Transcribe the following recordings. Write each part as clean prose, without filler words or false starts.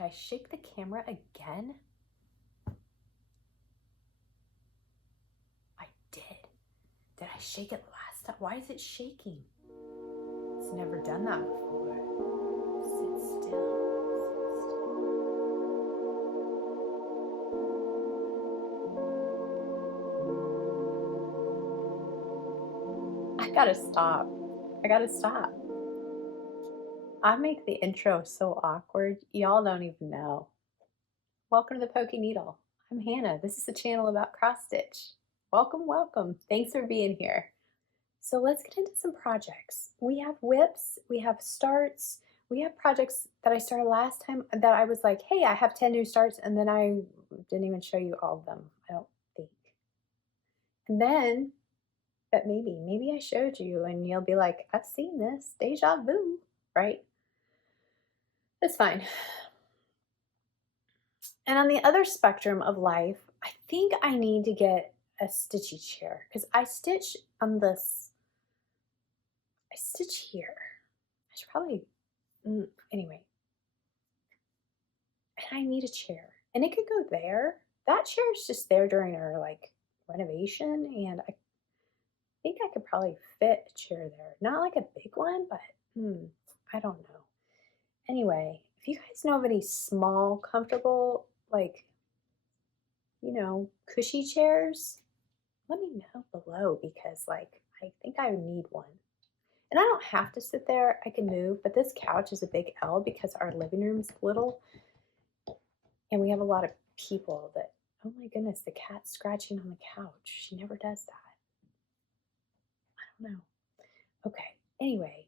Did I shake the camera again? I did. Did I shake it last time? Why is it shaking? It's never done that before. Sit still. Sit still. I gotta stop. I gotta stop. I make the intro so awkward, y'all don't even know. Welcome to the Pokey Needle. I'm Hannah. This is a channel about cross stitch. Welcome, welcome. Thanks for being here. So let's get into some projects. We have whips, we have starts, we have projects that I started last time that I was like, hey, I have 10 new starts, and then I didn't even show you all of them, I don't think. And then, but maybe I showed you and you'll be like, I've seen this, deja vu, right? It's fine. And on the other spectrum of life, I think I need to get a stitchy chair because I stitch on this. I stitch here. I should probably, anyway. And I need a chair. And it could go there. That chair is just there during our like renovation. And I think I could probably fit a chair there. Not like a big one, but I don't know. Anyway, if you guys know of any small, comfortable, like, you know, cushy chairs, let me know below because like I think I need one. And I don't have to sit there, I can move, but this couch is a big L because our living room's little and we have a lot of people that, oh my goodness, the cat's scratching on the couch. She never does that. I don't know. Okay, anyway,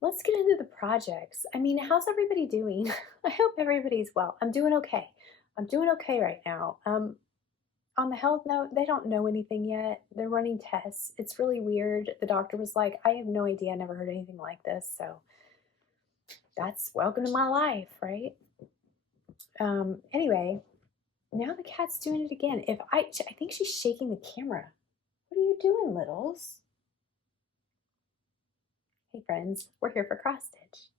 let's get into the projects. I mean, how's everybody doing? I hope everybody's well. I'm doing okay. I'm doing okay right now. On the health note, they don't know anything yet. They're running tests. It's really weird. The doctor was like, I have no idea. I never heard anything like this. So that's welcome to my life, right? Anyway, now the cat's doing it again. I think she's shaking the camera. What are you doing, littles? Hey friends, we're here for cross stitch.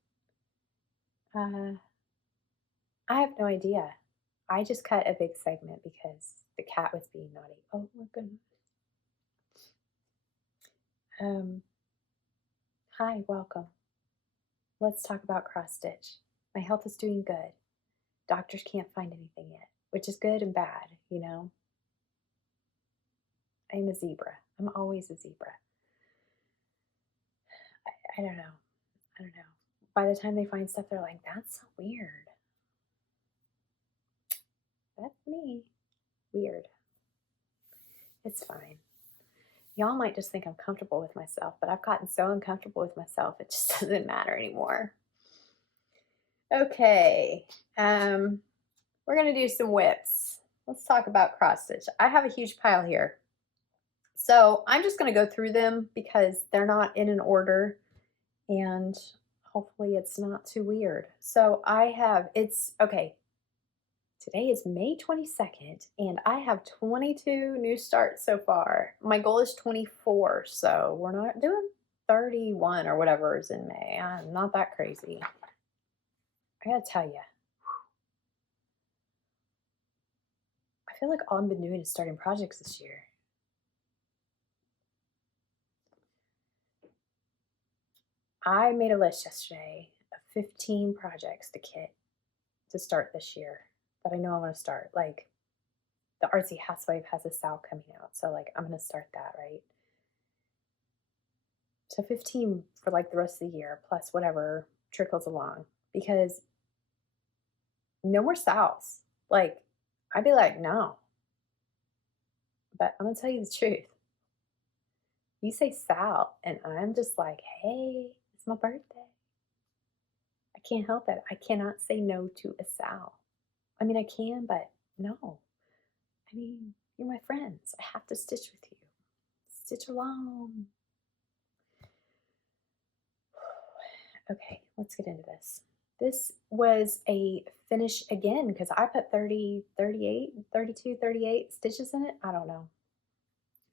I have no idea. I just cut a big segment because the cat was being naughty. Oh my goodness. Hi, welcome. Let's talk about cross stitch. My health is doing good. Doctors can't find anything yet, which is good and bad, you know. I'm a zebra. I'm always a zebra. I don't know. I don't know. By the time they find stuff, they're like, that's so weird. That's me. Weird. It's fine. Y'all might just think I'm comfortable with myself, but I've gotten so uncomfortable with myself, it just doesn't matter anymore. Okay, we're gonna do some whips. Let's talk about cross stitch. I have a huge pile here. So I'm just gonna go through them because they're not in an order and hopefully it's not too weird. So I have, okay, today is May 22nd and I have 22 new starts so far. My goal is 24, so we're not doing 31 or whatever is in May. I'm not that crazy. I gotta tell you, I feel like all I've been doing is starting projects this year. I made a list yesterday of 15 projects to start this year that I know I want to start. Like the Artsy Housewife has a SAL coming out, so like I'm gonna start that, right? So 15 for like the rest of the year, plus whatever trickles along, because no more SALs. Like I'd be like, no. But I'm gonna tell you the truth. You say SAL, and I'm just like, hey, it's my birthday. I can't help it. I cannot say no to a SAL. I mean, I can, but no. I mean, you're my friends. I have to stitch with you. Stitch along. Okay, let's get into this. This was a finish again because I put 30, 38, 32, 38 stitches in it. I don't know.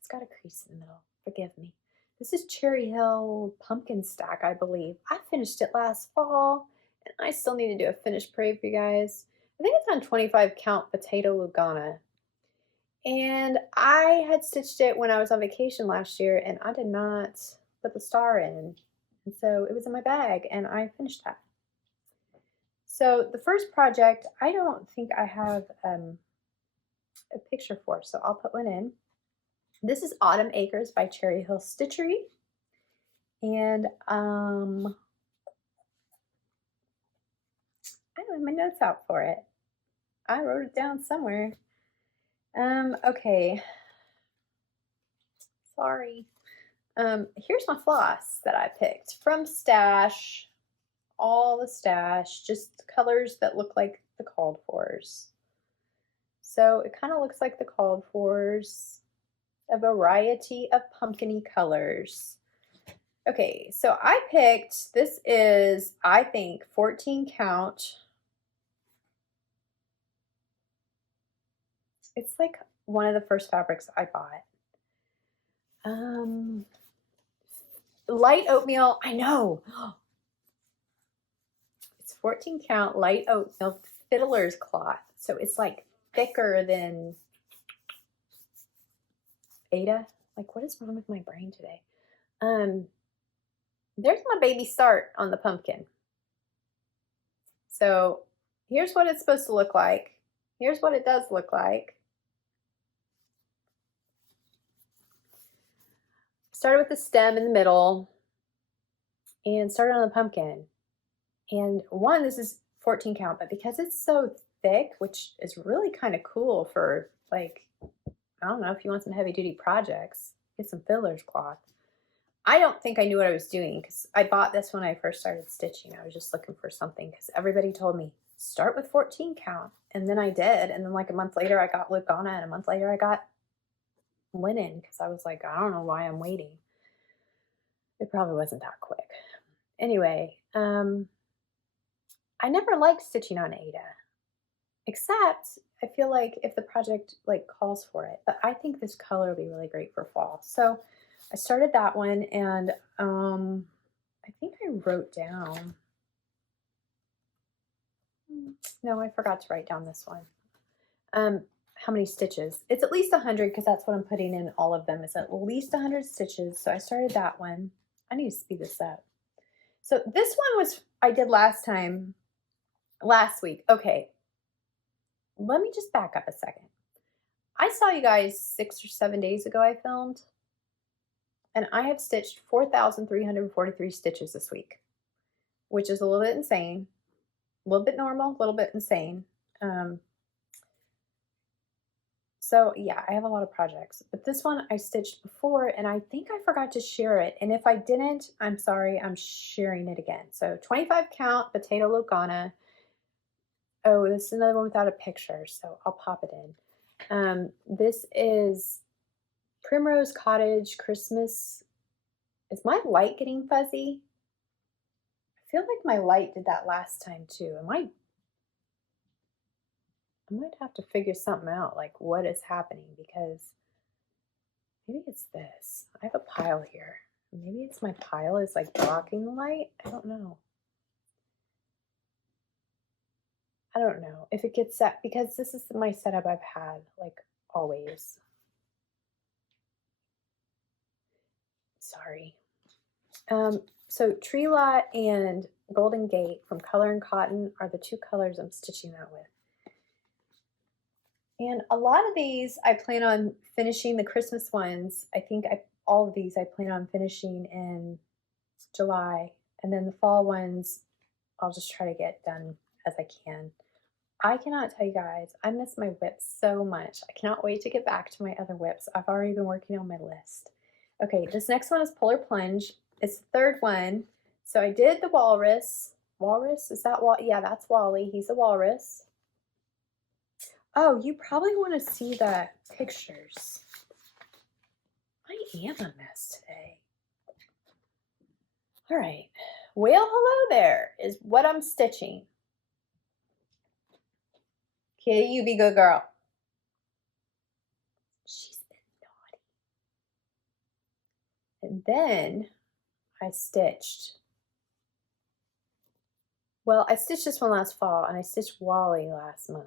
It's got a crease in the middle. Forgive me. This is Cherry Hill Pumpkin Stack, I believe. I finished it last fall And I still need to do a finished parade for you guys. I think it's on 25 count potato Lugana. And I had stitched it when I was on vacation last year, and I did not put the star in. And so it was in my bag, and I finished that. So the first project, I don't think I have a picture for, so I'll put one in. This is Autumn Acres by Cherry Hill Stitchery. And I don't have my notes out for it. I wrote it down somewhere. Okay. Sorry. Here's my floss that I picked from Stash. All the Stash, just colors that look like the called fors. So it kind of looks like the called fors, a variety of pumpkin-y colors. Okay, so I picked, this is, I think, 14 count. It's like one of the first fabrics I bought. Light oatmeal, I know. It's 14 count light oatmeal fiddler's cloth. So it's like thicker than Ada. Like, what is wrong with my brain today? There's my baby start on the pumpkin. So here's what it's supposed to look like. Here's what it does look like. Started with the stem in the middle and started on the pumpkin. And one, this is 14 count, but because it's so thick, which is really kind of cool for, like, I don't know, if you want some heavy duty projects, get some fiddler's cloth. I don't think I knew what I was doing because I bought this when I first started stitching. I was just looking for something because everybody told me start with 14 count. And then I did. And then like a month later I got Lugana, and a month later I got linen because I was like, I don't know why I'm waiting. It probably wasn't that quick. Anyway, I never liked stitching on Ada, except I feel like if the project like calls for it. But I think this color will be really great for fall. So I started that one, and I think I wrote down, no, I forgot to write down this one. How many stitches? It's at least 100 because that's what I'm putting in all of them. It's at least 100 stitches. So I started that one. I need to speed this up. So this one was, I did last week. Okay. Let me just back up a second. I saw you guys 6 or 7 days ago I filmed, and I have stitched 4,343 stitches this week, which is a little bit insane, a little bit normal, a little bit insane. So yeah, I have a lot of projects, but this one I stitched before, and I think I forgot to share it. And if I didn't, I'm sorry, I'm sharing it again. So 25 count potato Lugana. Oh, this is another one without a picture, so I'll pop it in. This is Primrose Cottage Christmas. Is my light getting fuzzy? I feel like my light did that last time too. I might have to figure something out, like what is happening, because maybe it's this. I have a pile here. Maybe it's my pile is like blocking the light. I don't know. I don't know if it gets set, because this is my setup I've had like always. Sorry. So Tree Lot and Golden Gate from Color and Cotton are the two colors I'm stitching that with. And a lot of these I plan on finishing, the Christmas ones. I think all of these I plan on finishing in July. And then the fall ones, I'll just try to get done as I can. I cannot tell you guys, I miss my whips so much. I cannot wait to get back to my other whips. I've already been working on my list. Okay, this next one is Polar Plunge. It's the third one. So I did the walrus. Walrus, is that yeah, that's Wally. He's a walrus. Oh, you probably want to see the pictures. I am a mess today. All right. Well, hello there is what I'm stitching. Okay, you be good girl. She's been naughty. And then I stitched well, I stitched this one last fall, and I stitched Wally last month.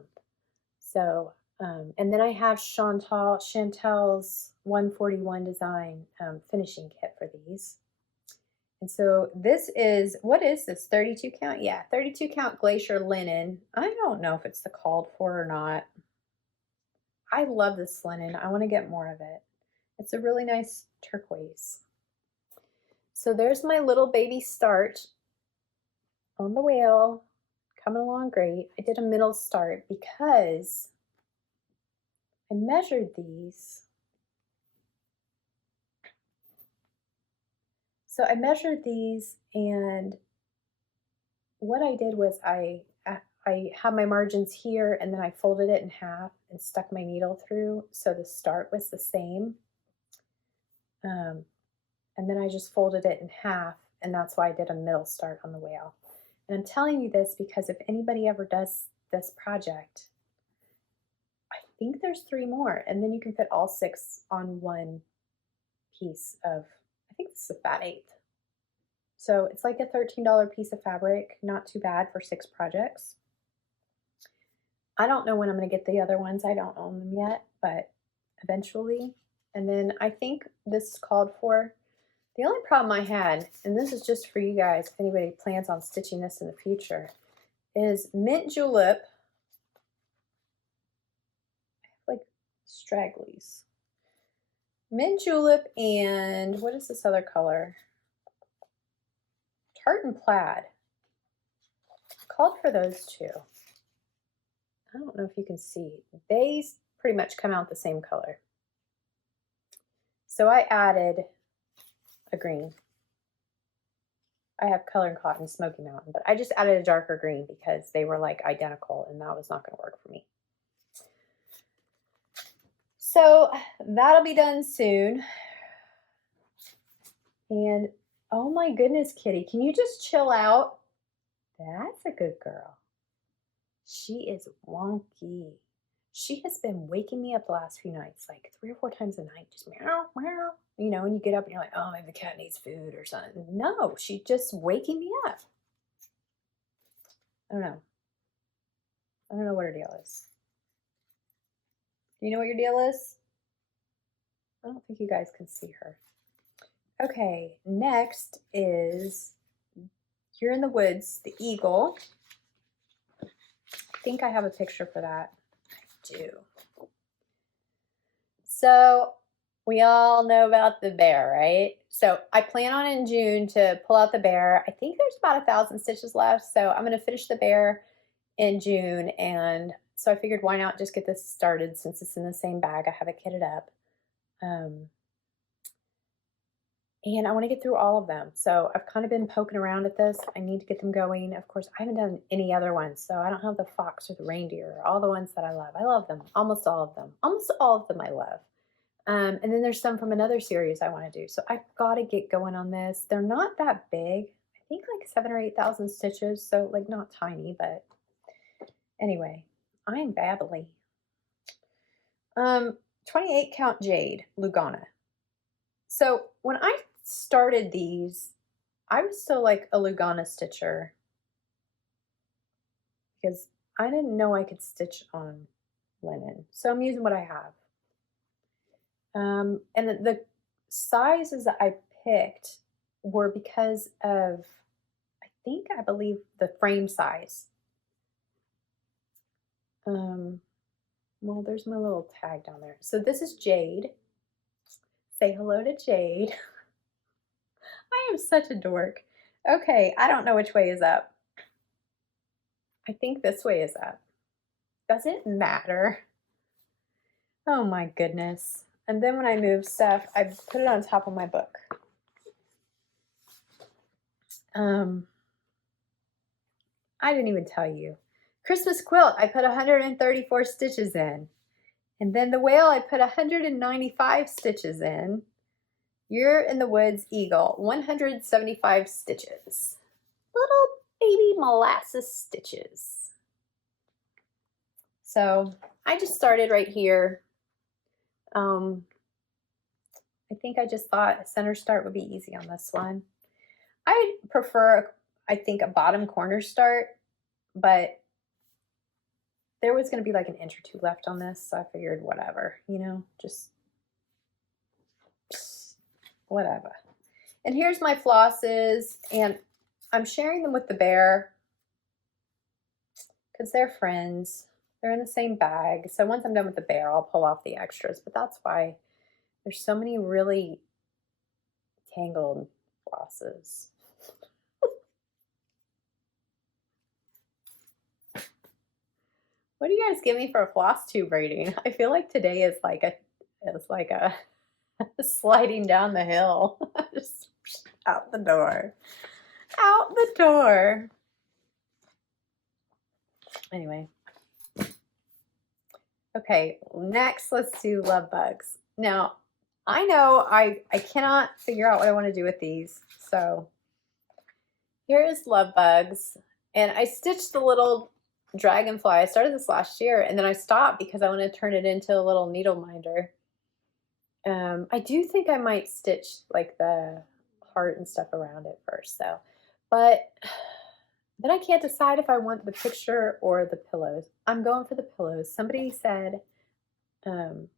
So, and then I have Chantel's 141 design finishing kit for these. And so this is, what is this, 32 count? Yeah, 32 count glacier linen. I don't know if it's the called for or not. I love this linen. I want to get more of it. It's a really nice turquoise. So there's my little baby start on the wheel, coming along great. I did a middle start because I measured these. So I measured these, and what I did was I had my margins here, and then I folded it in half and stuck my needle through so the start was the same. And then I just folded it in half, and that's why I did a middle start on the whale. And I'm telling you this because if anybody ever does this project, I think there's 3 more, and then you can fit all 6 on one piece of, I think this is a fat 1/8. So it's like a $13 piece of fabric, not too bad for 6 projects. I don't know when I'm going to get the other ones. I don't own them yet, but eventually. And then I think this is called for. The only problem I had, and this is just for you guys, if anybody plans on stitching this in the future, is mint julep. I have like stragglies. Mint julep and what is this other color? Tartan plaid. Called for those 2. I don't know if you can see. They pretty much come out the same color. So I added a green. I have Color and Cotton Smoky Mountain, but I just added a darker green because they were like identical, and that was not going to work for me. So that'll be done soon. And oh my goodness, Kitty, can you just chill out? That's a good girl. She is wonky. She has been waking me up the last few nights, like 3 or 4 times a night, just meow, meow. You know, and you get up and you're like, oh, maybe the cat needs food or something. No, she's just waking me up. I don't know. I don't know what her deal is. Do you know what your deal is? I don't think you guys can see her. Okay, next is Here in the Woods, the eagle. I think I have a picture for that. I do. So we all know about the bear, right? So I plan on in June to pull out the bear. I think there's about 1,000 stitches left. So I'm going to finish the bear in June. And so I figured why not just get this started since it's in the same bag. I have it kitted up. And I want to get through all of them. So I've kind of been poking around at this. I need to get them going. Of course, I haven't done any other ones. So I don't have the fox or the reindeer or all the ones that I love. I love them. Almost all of them. Almost all of them I love. And then there's some from another series I want to do. So I've got to get going on this. They're not that big. I think like 7,000 or 8,000 stitches. So like not tiny, but anyway, I'm babbly. 28 count jade, Lugana. So when I started these, I was still like a Lugana stitcher because I didn't know I could stitch on linen. So I'm using what I have. And the sizes that I picked were because of, I believe the frame size. Well, there's my little tag down there. So this is Jade. Say hello to Jade. I am such a dork. Okay, I don't know which way is up. I think this way is up. Does it matter? Oh my goodness. And then when I move stuff, I put it on top of my book. I didn't even tell you. Christmas quilt, I put 134 stitches in. And then the whale, I put 195 stitches in. You're in the Woods eagle, 175 stitches. Little baby molasses stitches. So I just started right here. I think I just thought a center start would be easy on this one. I prefer I think, a bottom corner start, but there was going to be like an inch or two left on this, so I figured whatever, you know, just whatever. And here's my flosses, and I'm sharing them with the bear because they're friends. They're in the same bag. So once I'm done with the bear, I'll pull off the extras, but that's why there's so many really tangled flosses. What do you guys give me for a floss tube rating? I feel like today is like a sliding down the hill. Just out the door. Out the door. Anyway. Okay, next let's do love bugs. Now, I know I cannot figure out what I want to do with these. So here is love bugs. And I stitched the little dragonfly. I started this last year and then I stopped because I want to turn it into a little needle minder. I do think I might stitch like the heart and stuff around it first though. But then I can't decide if I want the picture or the pillows. I'm going for the pillows. Somebody said, do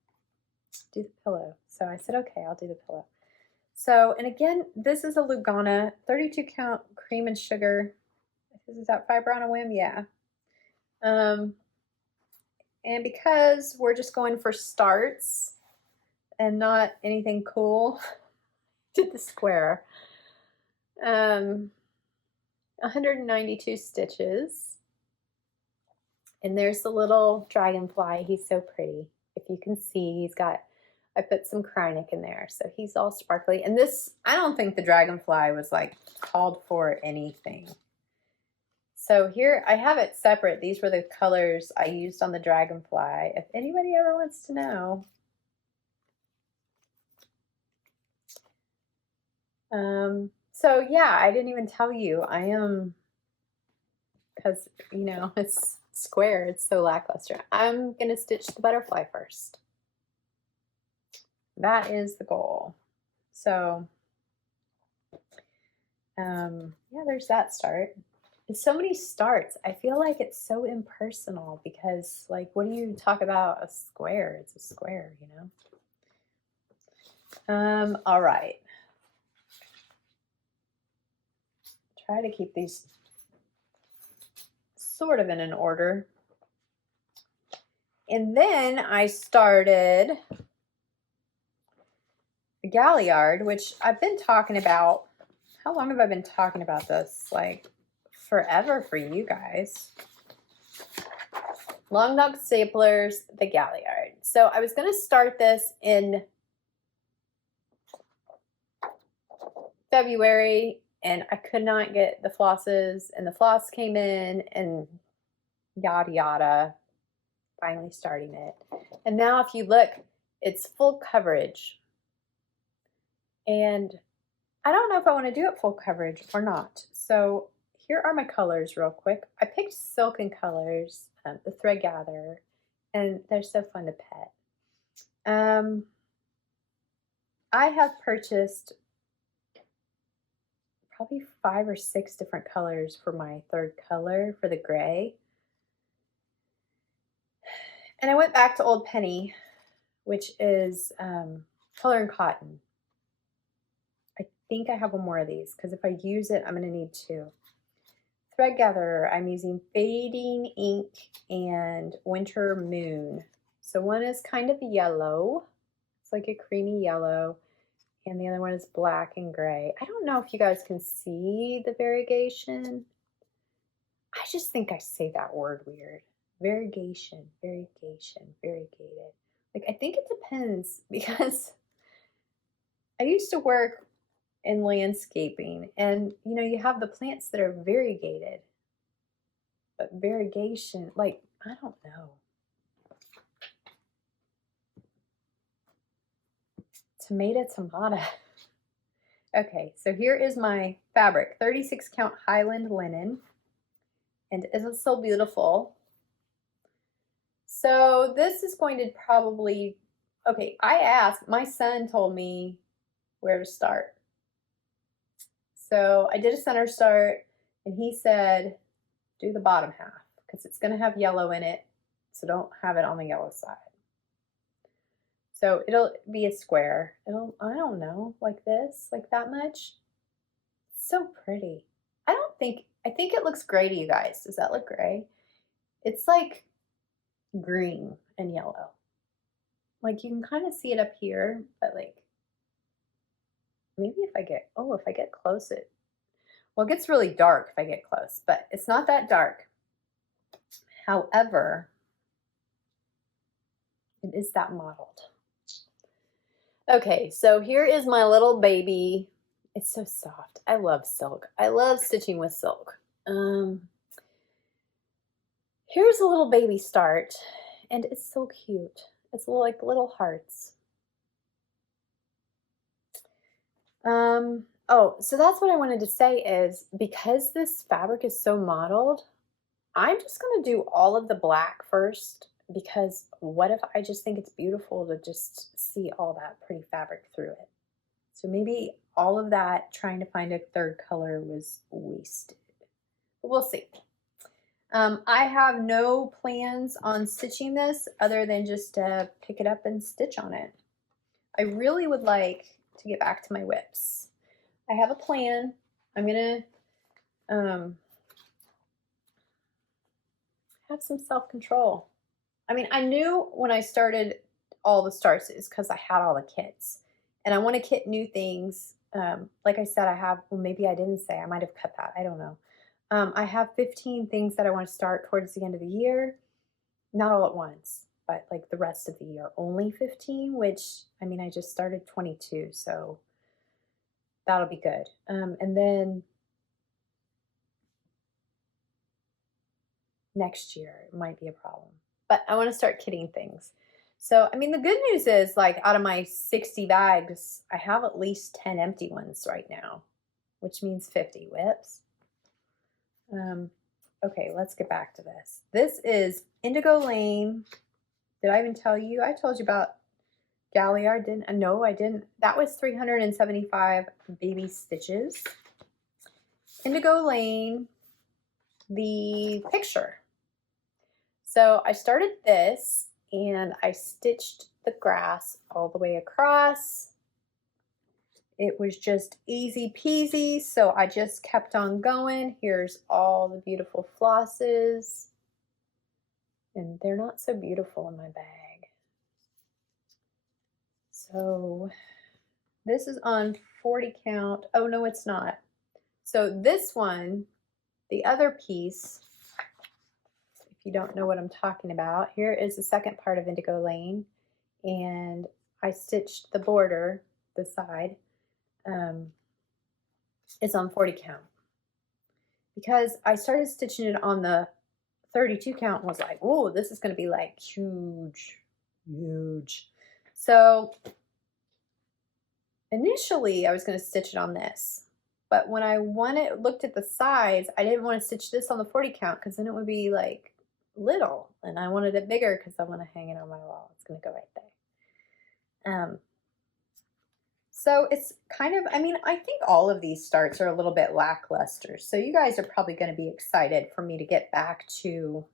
the pillow. So I said, okay, I'll do the pillow. So, and again, this is a Lugana 32 count cream and sugar. Is that fiber on a whim? Yeah. And because we're just going for starts and not anything cool, did the square. 192 stitches. And there's the little dragonfly. He's so pretty. If you can see, I put some Krynic in there. So he's all sparkly. And this, I don't think the dragonfly was like called for anything. So here, I have it separate. These were the colors I used on the dragonfly. If anybody ever wants to know. So yeah, I didn't even tell you. I am, because, you know, it's square. It's so lackluster. I'm going to stitch the butterfly first. That is the goal. So, yeah, there's that start. And so many starts. I feel like it's so impersonal because, like, what do you talk about a square? It's a square, you know? All right. Try to keep these sort of in an order. And then I started the Gallard, which I've been talking about. How long have I been talking about this? Like, forever for you guys. Long Dog Staplers, the Gallard. So I was going to start this in February and I could not get the flosses and the floss came in and yada yada. Finally starting it. And now if you look, it's full coverage. And I don't know if I want to do it full coverage or not. So here are my colors real quick. I picked Silken Colors, the Thread Gatherer, and they're so fun to pet. I have purchased probably 5 or 6 different colors for my third color for the gray. And I went back to Old Penny, which is Color and Cotton. I think I have one more of these because if I use it, I'm going to need 2. Thread Gatherer, I'm using Fading Ink and Winter Moon. So one is kind of yellow. It's like a creamy yellow. And the other one is black and gray. I don't know if you guys can see the variegation. I just think I say that word weird. Variegation, variegation, variegated. Like, I think it depends because I used to work in landscaping and, you know, you have the plants that are variegated. But variegation, like, I don't know. Tomato. Okay, so here is my fabric, 36 count Highland linen. And isn't it so beautiful? So this is going to probably, okay, I asked, my son told me where to start. So I did a center start, And he said, do the bottom half because it's going to have yellow in it. So don't have it on the yellow side. So it'll be a square. It'll, I don't know, like this, like that much. It's so pretty. I think it looks gray to you guys. Does that look gray? It's like green and yellow. Like you can kind of see it up here, but like maybe if I get close, it gets really dark if I get close, but it's not that dark. However, it is that mottled. Okay, so here is my little baby. It's so soft. I love silk. I love stitching with silk. Here's a little baby start, and it's so cute. It's like little hearts. Oh, so that's what I wanted to say is because this fabric is so mottled, I'm just going to do all of the black first because what if I just think it's beautiful to just see all that pretty fabric through it? So maybe all of that trying to find a third color was wasted. But we'll see. I have no plans on stitching this other than just to pick it up and stitch on it. I really would like to get back to my whips. I have a plan. I'm gonna have some self-control. I mean, I knew when I started all the starts is because I had all the kits. And I want to kit new things. Like I said, I have, well, maybe I didn't say, I might have cut that. I don't know. I have 15 things that I want to start towards the end of the year. Not all at once, but like the rest of the year. Only 15, which, I mean, I just started 22, so that'll be good. And then next year, it might be a problem. But I want to start kitting things. So, I mean, the good news is, like, out of my 60 bags, I have at least 10 empty ones right now, which means 50 whips. Okay, let's get back to this. This is Indigo Lane. Did I even tell you? I told you about Gallard, didn't I? No, I didn't. That was 375 baby stitches. Indigo Lane, the picture. So I started this and I stitched the grass all the way across. It was just easy peasy, so I just kept on going. Here's all the beautiful flosses. And they're not so beautiful in my bag. So this is on 40 count. Oh, no, it's not. So this one, the other piece, if you don't know what I'm talking about, here is the second part of Indigo Lane. And I stitched the border, the side. Is on 40 count because I started stitching it on the 32 count and was like, oh, this is going to be like huge. So initially I was going to stitch it on this, but when I looked at the size, I didn't want to stitch this on the 40 count because then it would be like little, and I wanted it bigger because I want to hang it on my wall. It's going to go right there. So it's kind of, I mean, I think all of these starts are a little bit lackluster. So you guys are probably going to be excited for me to get back to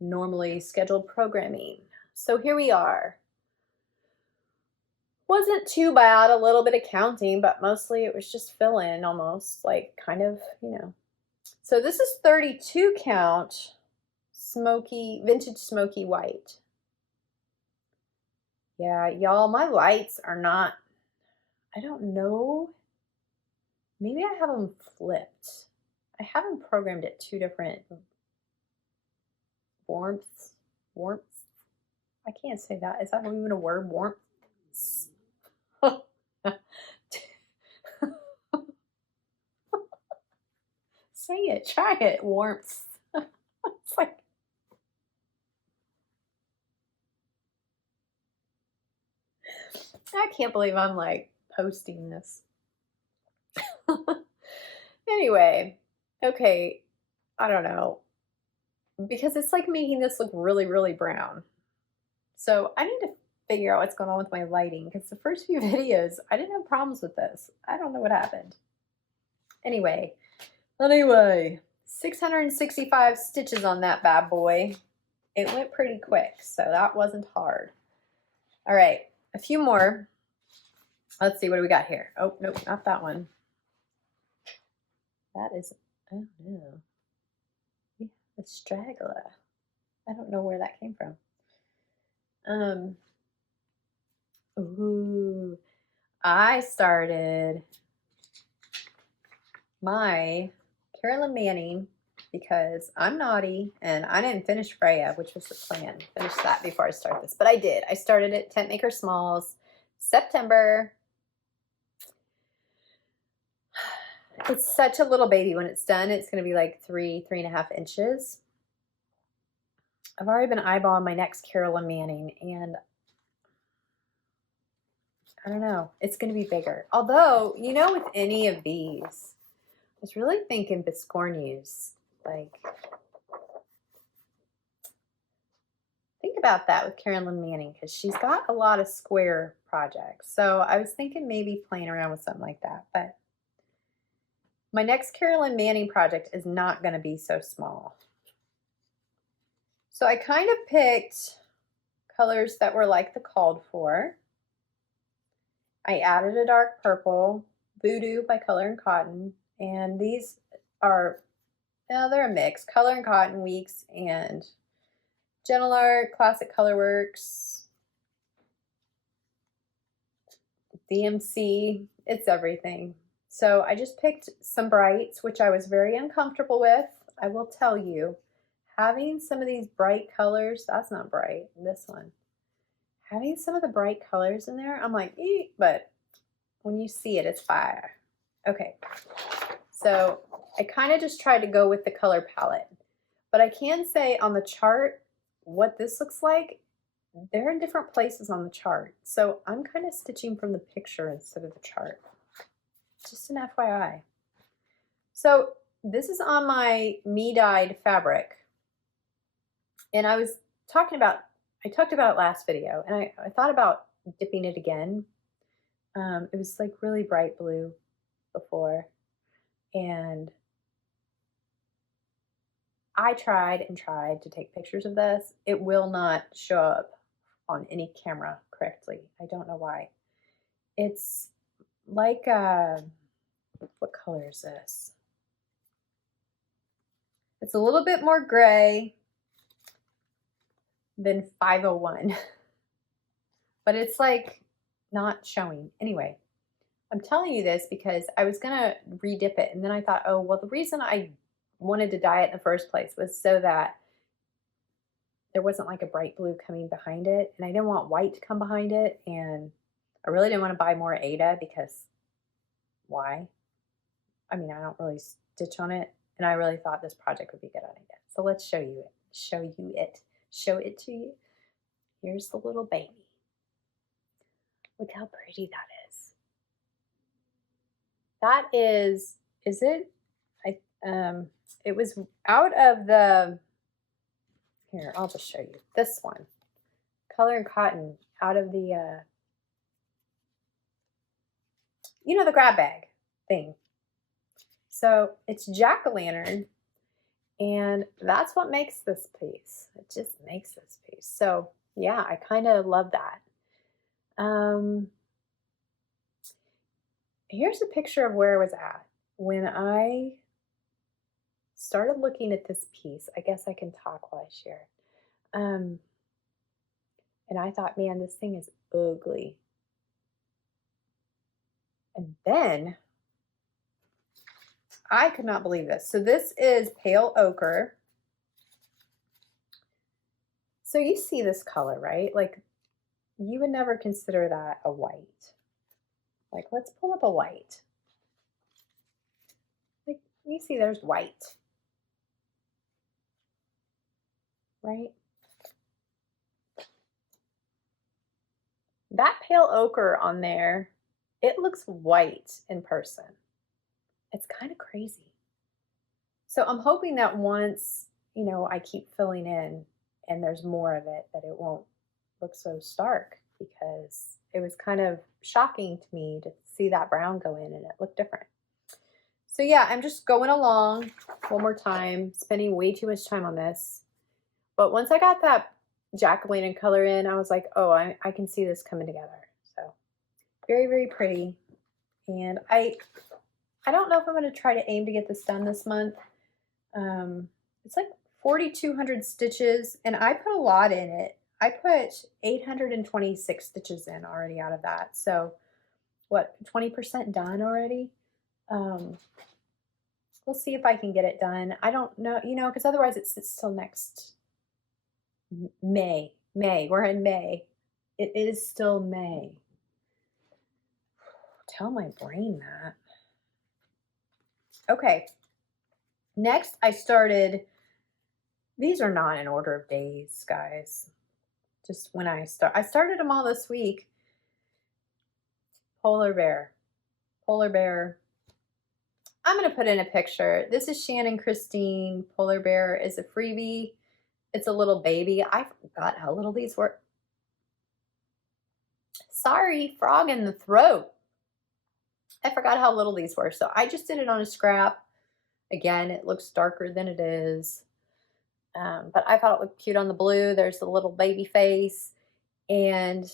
normally scheduled programming. So here we are. Wasn't too bad, a little bit of counting, but mostly it was just fill in almost, like kind of, you know. So this is 32 count smoky, vintage smoky white. Yeah, y'all, my lights are not, I don't know. Maybe I have them flipped. I have them programmed at two different warmths. I can't say that. Is that even a word? Warmth? Say it. Try it. Warmth. It's like, I can't believe I'm like posting this. Anyway, okay, I don't know, because it's like making this look really, really brown. So I need to figure out what's going on with my lighting because the first few videos, I didn't have problems with this. I don't know what happened. Anyway, Anyway, 665 stitches on that bad boy. It went pretty quick, so that wasn't hard. All right, a few more. Let's see, what do we got here? Oh, nope, not that one. That is, oh no. We have a straggler. I don't know where that came from. Ooh, I started my Carolyn Manning because I'm naughty and I didn't finish Freya, which was the plan. Finish that before I start this, but I did. I started at Tent Maker Smalls, September. It's such a little baby when it's done. It's going to be like 3.5 inches. I've already been eyeballing my next Carolyn Manning, and I don't know. It's going to be bigger. Although, you know, with any of these, I was really thinking Biscornu's. Like, think about that with Carolyn Manning, because she's got a lot of square projects. So I was thinking maybe playing around with something like that. But my next Carolyn Manning project is not going to be so small. So I kind of picked colors that were like the called for. I added a dark purple, Voodoo by Color and Cotton, and these are, they're a mix, Color and Cotton Weeks and Gentle Art, Classic Colorworks, DMC, it's everything. So I just picked some brights, which I was very uncomfortable with. I will tell you, having some of these bright colors, that's not bright, this one. Having some of the bright colors in there, I'm like, eek, but when you see it, it's fire. Okay, so I kind of just tried to go with the color palette, but I can say on the chart, what this looks like, they're in different places on the chart. So I'm kind of stitching from the picture instead of the chart. Just an FYI. So this is on my me-dyed fabric. And I talked about it last video, and I thought about dipping it again. It was like really bright blue before, and I tried and tried to take pictures of this. It will not show up on any camera correctly. I don't know why. It's like, what color is this? It's a little bit more gray than 501, but it's like not showing. Anyway, I'm telling you this because I was gonna redip it, and then I thought, oh, well, the reason I wanted to dye it in the first place was so that there wasn't like a bright blue coming behind it, and I didn't want white to come behind it, and I really didn't want to buy more Ada because why? I mean, I don't really stitch on it, and I really thought this project would be good on Ada. So let's show you it. Show it to you. Here's the little baby. Look how pretty that is. That is it? It was out of the, here, I'll just show you. This one, Color and Cotton, out of the, you know, the grab bag thing. So it's jack-o'-lantern, and that's what makes this piece. It just makes this piece. So yeah, I kind of love that. Here's a picture of where I was at when I started looking at this piece. I guess I can talk while I share it. And I thought, man, this thing is ugly. And then I could not believe this. So this is pale ochre. So you see this color, right? Like, you would never consider that a white. Like, let's pull up a white. Like, you see there's white, right? That pale ochre on there, it looks white in person. It's kind of crazy. So I'm hoping that once, you know, I keep filling in and there's more of it, that it won't look so stark, because it was kind of shocking to me to see that brown go in and it looked different. So yeah, I'm just going along one more time, spending way too much time on this. But once I got that jack-o'-lantern color in, I was like, oh, I can see this coming together. So very, very pretty. And I don't know if I'm going to try to aim to get this done this month. It's like 4,200 stitches, and I put a lot in it. I put 826 stitches in already out of that. So what, 20% done already? We'll see if I can get it done. I don't know, you know, because otherwise it sits till next May. We're in May. It is still May. Tell my brain that. Okay. Next, I started, these are not in order of days, guys. Just when I started them all this week. Polar bear. I'm going to put in a picture. This is Shannon Christine. Polar bear is a freebie. It's a little baby. I forgot how little these were. Sorry, frog in the throat. I forgot how little these were. So I just did it on a scrap. Again, it looks darker than it is. But I thought it looked cute on the blue. There's the little baby face. And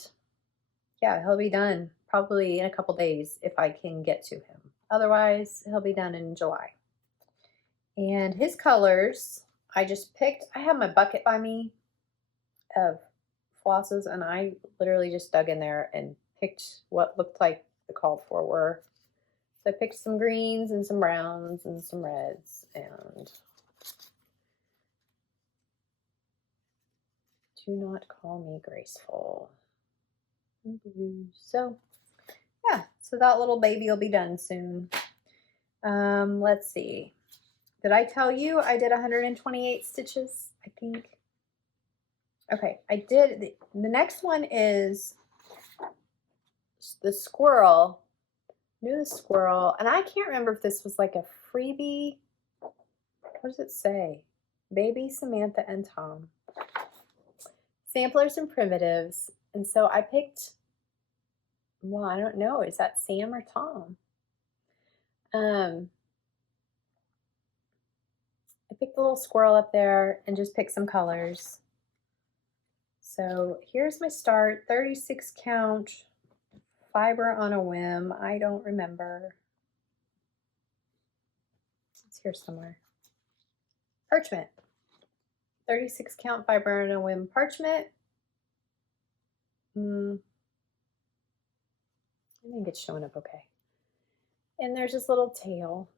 yeah, he'll be done probably in a couple days if I can get to him. Otherwise, he'll be done in July. And his colors, I just picked, I have my bucket by me of flosses, and I literally just dug in there and picked what looked like the called for were. So I picked some greens and some browns and some reds, and do not call me graceful. So yeah, so that little baby will be done soon. Let's see. Did I tell you I did 128 stitches? I think. Okay, I did. The next one is the squirrel. Knew the squirrel, and I can't remember if this was like a freebie. What does it say? Baby, Samantha, and Tom. Samplers and primitives. And so I picked, well, I don't know. Is that Sam or Tom? I picked the little squirrel up there and just picked some colors. So here's my start, 36 count, fiber on a whim. I don't remember. It's here somewhere. Parchment. 36 count fiber on a whim parchment. I think it's showing up okay. And there's this little tail.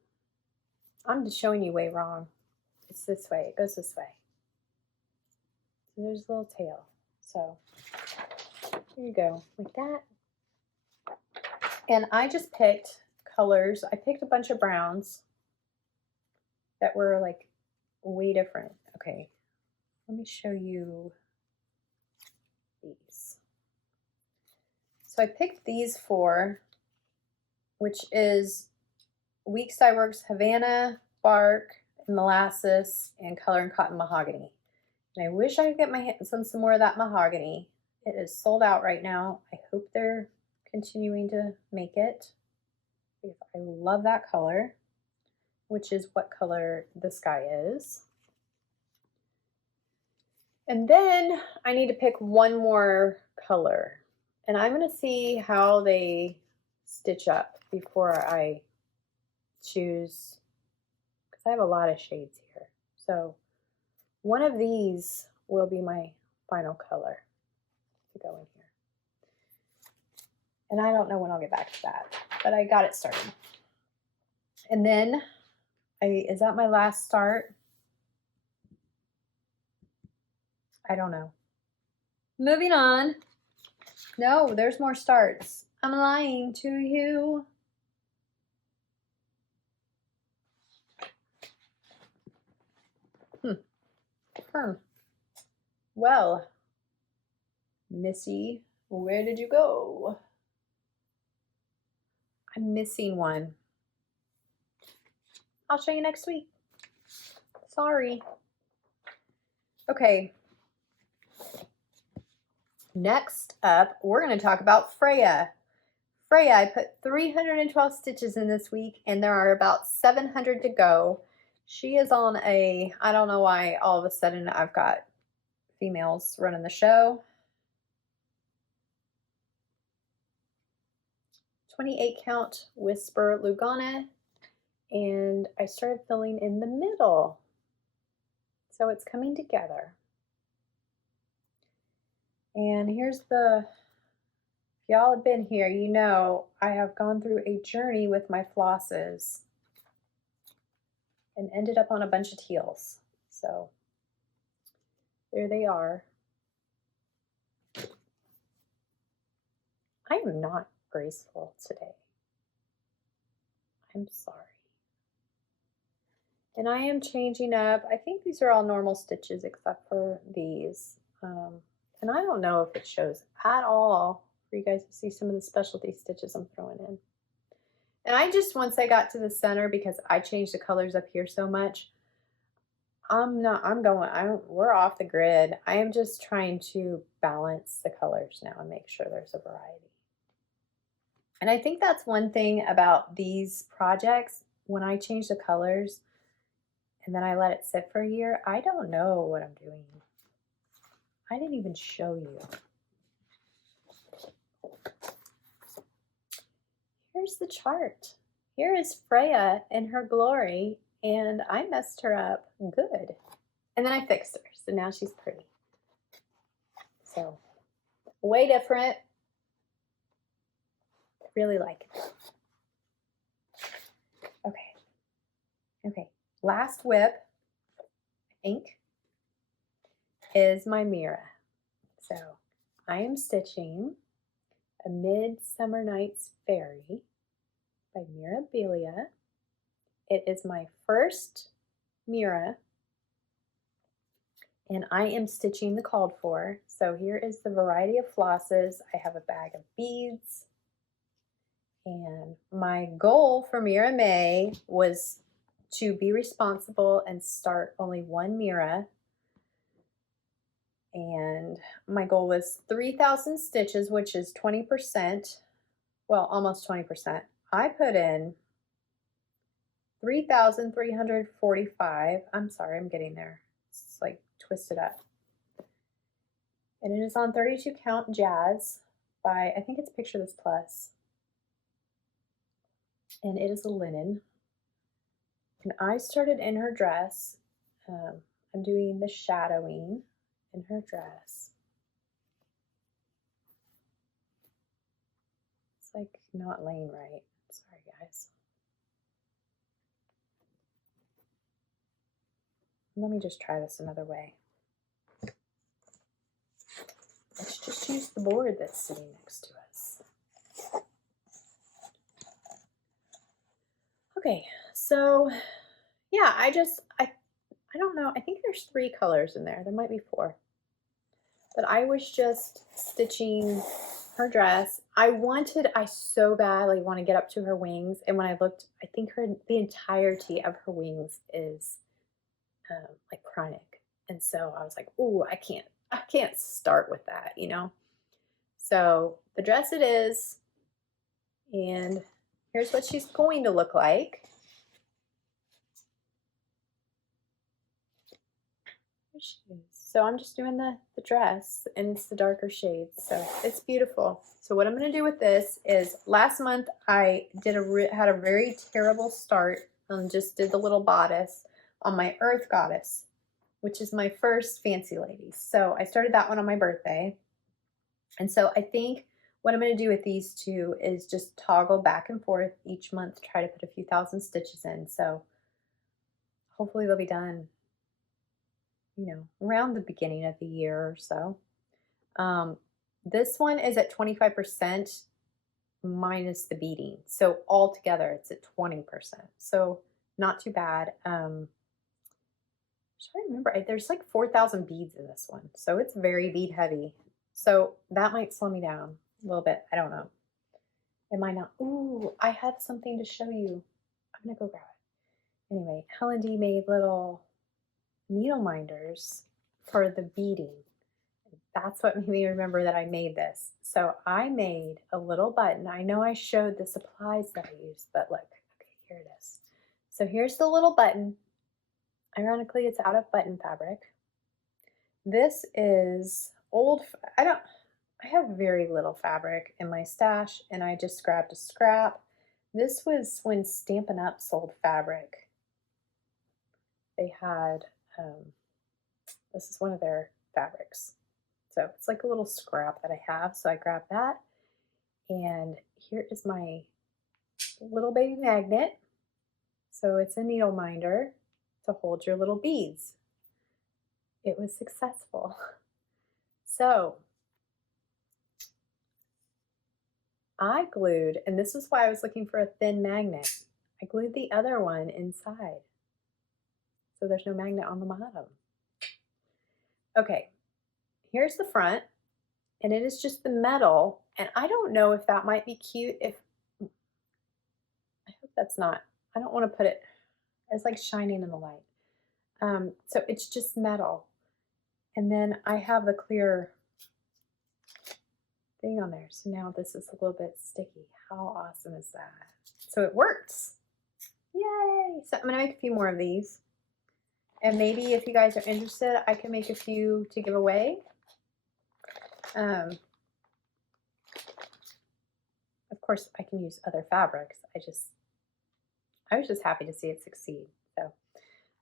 I'm just showing you way wrong. It's this way. It goes this way. So there's a little tail. So here you go, like that. And I just picked colors. I picked a bunch of browns that were like way different. Okay, let me show you these. So I picked these four, which is Weeks Dye Works Havana, Bark, and Molasses, and Color and Cotton Mahogany. And I wish I could get my hands on some more of that mahogany. It is sold out right now. I hope they're continuing to make it. I love that color, which is what color the sky is. And then I need to pick one more color. And I'm going to see how they stitch up before I choose, because I have a lot of shades here. So one of these will be my final color to go in here. And I don't know when I'll get back to that, but I got it started. And then, is that my last start? I don't know. Moving on. No, there's more starts. I'm lying to you. Well, Missy, where did you go? I'm missing one. I'll show you next week. Sorry. Okay. Next up, we're going to talk about Freya. Freya, I put 312 stitches in this week, and there are about 700 to go. She is on a, I don't know why all of a sudden I've got females running the show. 28 count Whisper Lugana, and I started filling in the middle. So it's coming together. And here's the, if y'all have been here, you know I have gone through a journey with my flosses and ended up on a bunch of teals. So there they are. I am not graceful today. I'm sorry. And I am changing up. I think these are all normal stitches except for these. And I don't know if it shows at all for you guys to see some of the specialty stitches I'm throwing in. And I just, once I got to the center, because I changed the colors up here so much, we're off the grid. I am just trying to balance the colors now and make sure there's a variety. And I think that's one thing about these projects. When I change the colors and then I let it sit for a year, I don't know what I'm doing. I didn't even show you. Here's the chart. Here is Freya in her glory, and I messed her up good. And then I fixed her, so now she's pretty. So, way different. Really like it. Okay, last whip, I think, is my Mira. So I am stitching A Midsummer Night's Fairy by Mirabilia. It is my first Mira, and I am stitching the called for. So here is the variety of flosses. I have a bag of beads, and my goal for Mira May was to be responsible and start only one Mira. And my goal was 3,000 stitches, which is 20%, well, almost 20%. I put in 3,345. I'm sorry, I'm getting there. It's like twisted up. And it is on 32 count Jazz by, I think it's Picture This Plus. And it is a linen. And I started in her dress. I'm doing the shadowing in her dress. It's like not laying right. Sorry, guys. Let me just try this another way. Let's just use the board that's sitting next to us. Okay, so yeah, I don't know. I think there's 3 colors in there. There might be 4. But I was just stitching her dress. I so badly want to get up to her wings. And when I looked, I think the entirety of her wings is like chronic. And so I was like, ooh, I can't start with that, you know? So the dress it is, and here's what she's going to look like. There she is. So I'm just doing the dress, and it's the darker shades, so it's beautiful. So what I'm going to do with this is, last month I had a very terrible start and just did the little bodice on my Earth Goddess, which is my first fancy lady. So I started that one on my birthday. And so I think what I'm going to do with these 2 is just toggle back and forth each month, try to put a few thousand stitches in. So hopefully they'll be done, you know, around the beginning of the year or so. This one is at 25% minus the beading. So altogether it's at 20%. So not too bad. I'm trying to remember, there's like 4,000 beads in this one. So it's very bead heavy. So that might slow me down a little bit. I don't know. It might not. Ooh, I have something to show you. I'm going to go grab it. Anyway, Helen D made little needle minders for the beading. That's what made me remember that I made this. So I made a little button. I know I showed the supplies that I used, but look, okay, here it is. So here's the little button. Ironically, it's out of button fabric. This is old, I have very little fabric in my stash, and I just grabbed a scrap. This was when Stampin' Up! Sold fabric. They had, this is one of their fabrics. So it's like a little scrap that I have. So I grabbed that. And here is my little baby magnet. So it's a needle minder to hold your little beads. It was successful. So I glued, and this is why I was looking for a thin magnet. I glued the other one inside. So there's no magnet on the bottom. Okay, here's the front, and it is just the metal, and I don't know if that might be cute. I hope that's not, I don't want to put it, it's like shining in the light. So it's just metal. And then I have the clear thing on there. So now this is a little bit sticky. How awesome is that? So it works. Yay! So I'm gonna make a few more of these. And maybe if you guys are interested, I can make a few to give away. Of course, I can use other fabrics. I was just happy to see it succeed. So,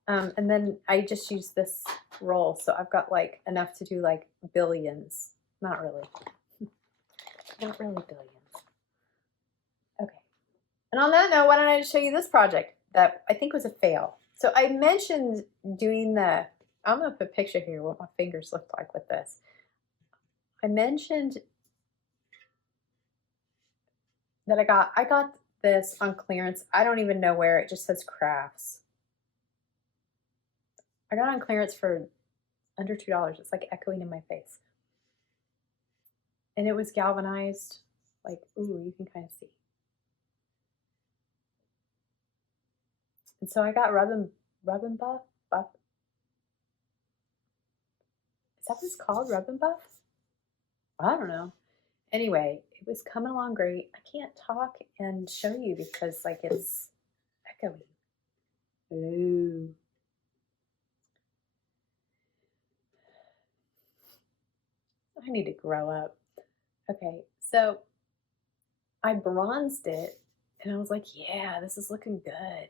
and then I just use this roll. So I've got like enough to do like billions. Not really. Not really billions. Okay. And on that note, why don't I just show you this project that I think was a fail. So I mentioned doing the, I'm going to put a picture here what my fingers looked like with this. I mentioned that I got this on clearance. I don't even know where, it just says crafts. I got it on clearance for under $2. It's like echoing in my face. And it was galvanized, like, ooh, you can kind of see. And so I got Rub and Buff. Is that what it's called, Rub and Buff? I don't know. Anyway, it was coming along great. I can't talk and show you because like it's echoey. Ooh. I need to grow up. Okay, so I bronzed it and I was like, yeah, this is looking good.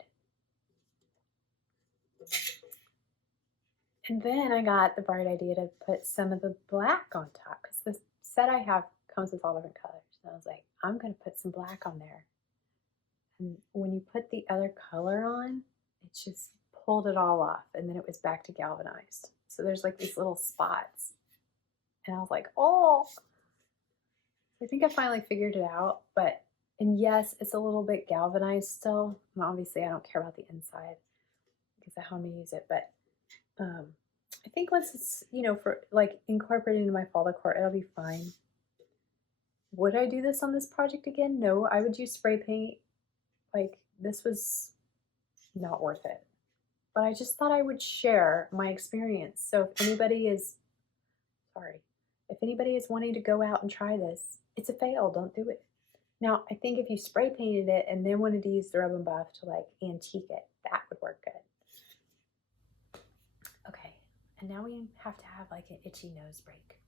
And then I got the bright idea to put some of the black on top because the set I have comes with all different colors. And I was like, I'm going to put some black on there. And when you put the other color on, it just pulled it all off. And then it was back to galvanized. So there's like these little spots. And I was like, oh, I think I finally figured it out. But, and yes, it's a little bit galvanized still. And obviously I don't care about the inside because of how I'm going to use it. But I think once it's, you know, for like incorporated into my fall decor, it'll be fine. Would I do this on this project again? No, I would use spray paint. Like this was not worth it. But I just thought I would share my experience. So if anybody is, if anybody is wanting to go out and try this, it's a fail, don't do it. Now, I think if you spray painted it and then wanted to use the Rub and Buff to like antique it, that would work good. Okay, and now we have to have like an itchy nose break.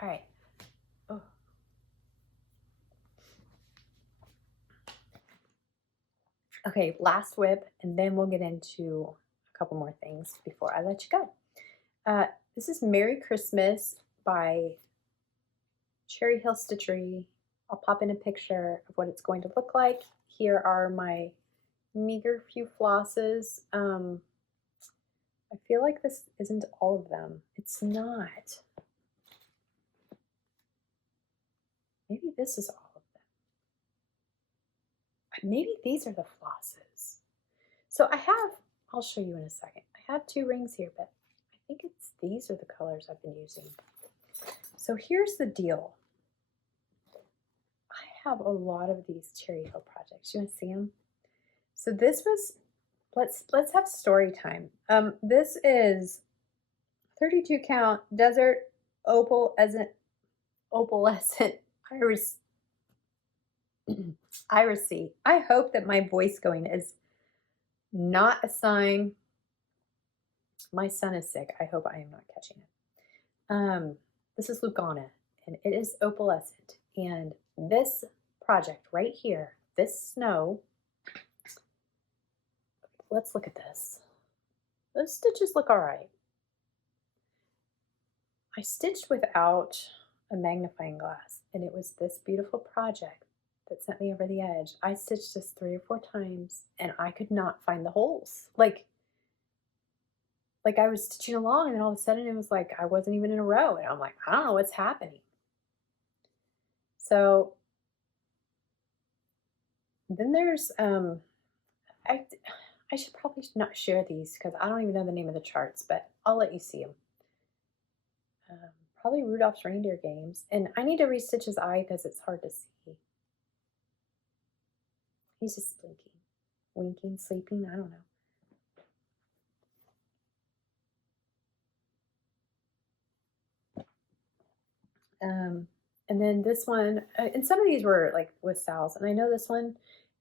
All right. Oh. Okay, last whip, and then we'll get into a couple more things before I let you go. This is Merry Christmas by Cherry Hill Stitchery. I'll pop in a picture of what it's going to look like. Here are my meager few flosses. I feel like this isn't all of them. It's not. Maybe this is all of them. Maybe these are the flosses. So I have, I'll show you in a second. I have 2 rings here, but I think these are the colors I've been using. So here's the deal. I have a lot of these Cherry Hill projects. You want to see them? So this was, let's have story time. This is 32 count desert opalescent iris irisy. I hope that my voice going is not a sign my son is sick. I hope I am not catching it. This is Lugana, and it is opalescent. And this project right here, this snow, let's look at this. Those stitches look all right. I stitched without a magnifying glass, and it was this beautiful project that sent me over the edge. I stitched this 3 or 4 times, and I could not find the holes. Like I was stitching along, and then all of a sudden it was like I wasn't even in a row, and I'm like, I don't know what's happening. So then there's I should probably not share these because I don't even know the name of the charts, but I'll let you see them. Probably Rudolph's Reindeer Games, and I need to restitch his eye because it's hard to see. He's just blinking, winking, sleeping, I don't know. And then this one, and some of these were like with SALs, and I know this one,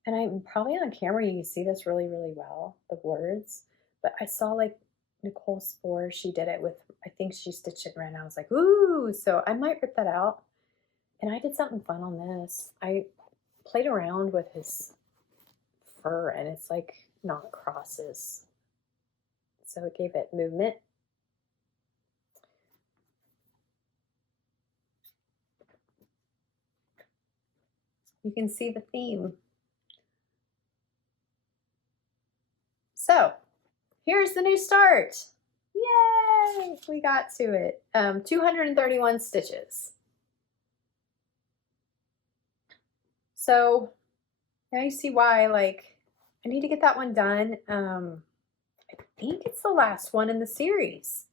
and I'm probably on camera, you can see this really, really well, the words, but I saw like Nicole Spore, she did it with, I think she stitched it right now. I was like, ooh, so I might rip that out. And I did something fun on this. I played around with his fur, and it's like not crosses. So it gave it movement. You can see the theme. So here's the new start. Yay! We got to it. 231 stitches. So now you see why, like, I need to get that one done. I think it's the last one in the series.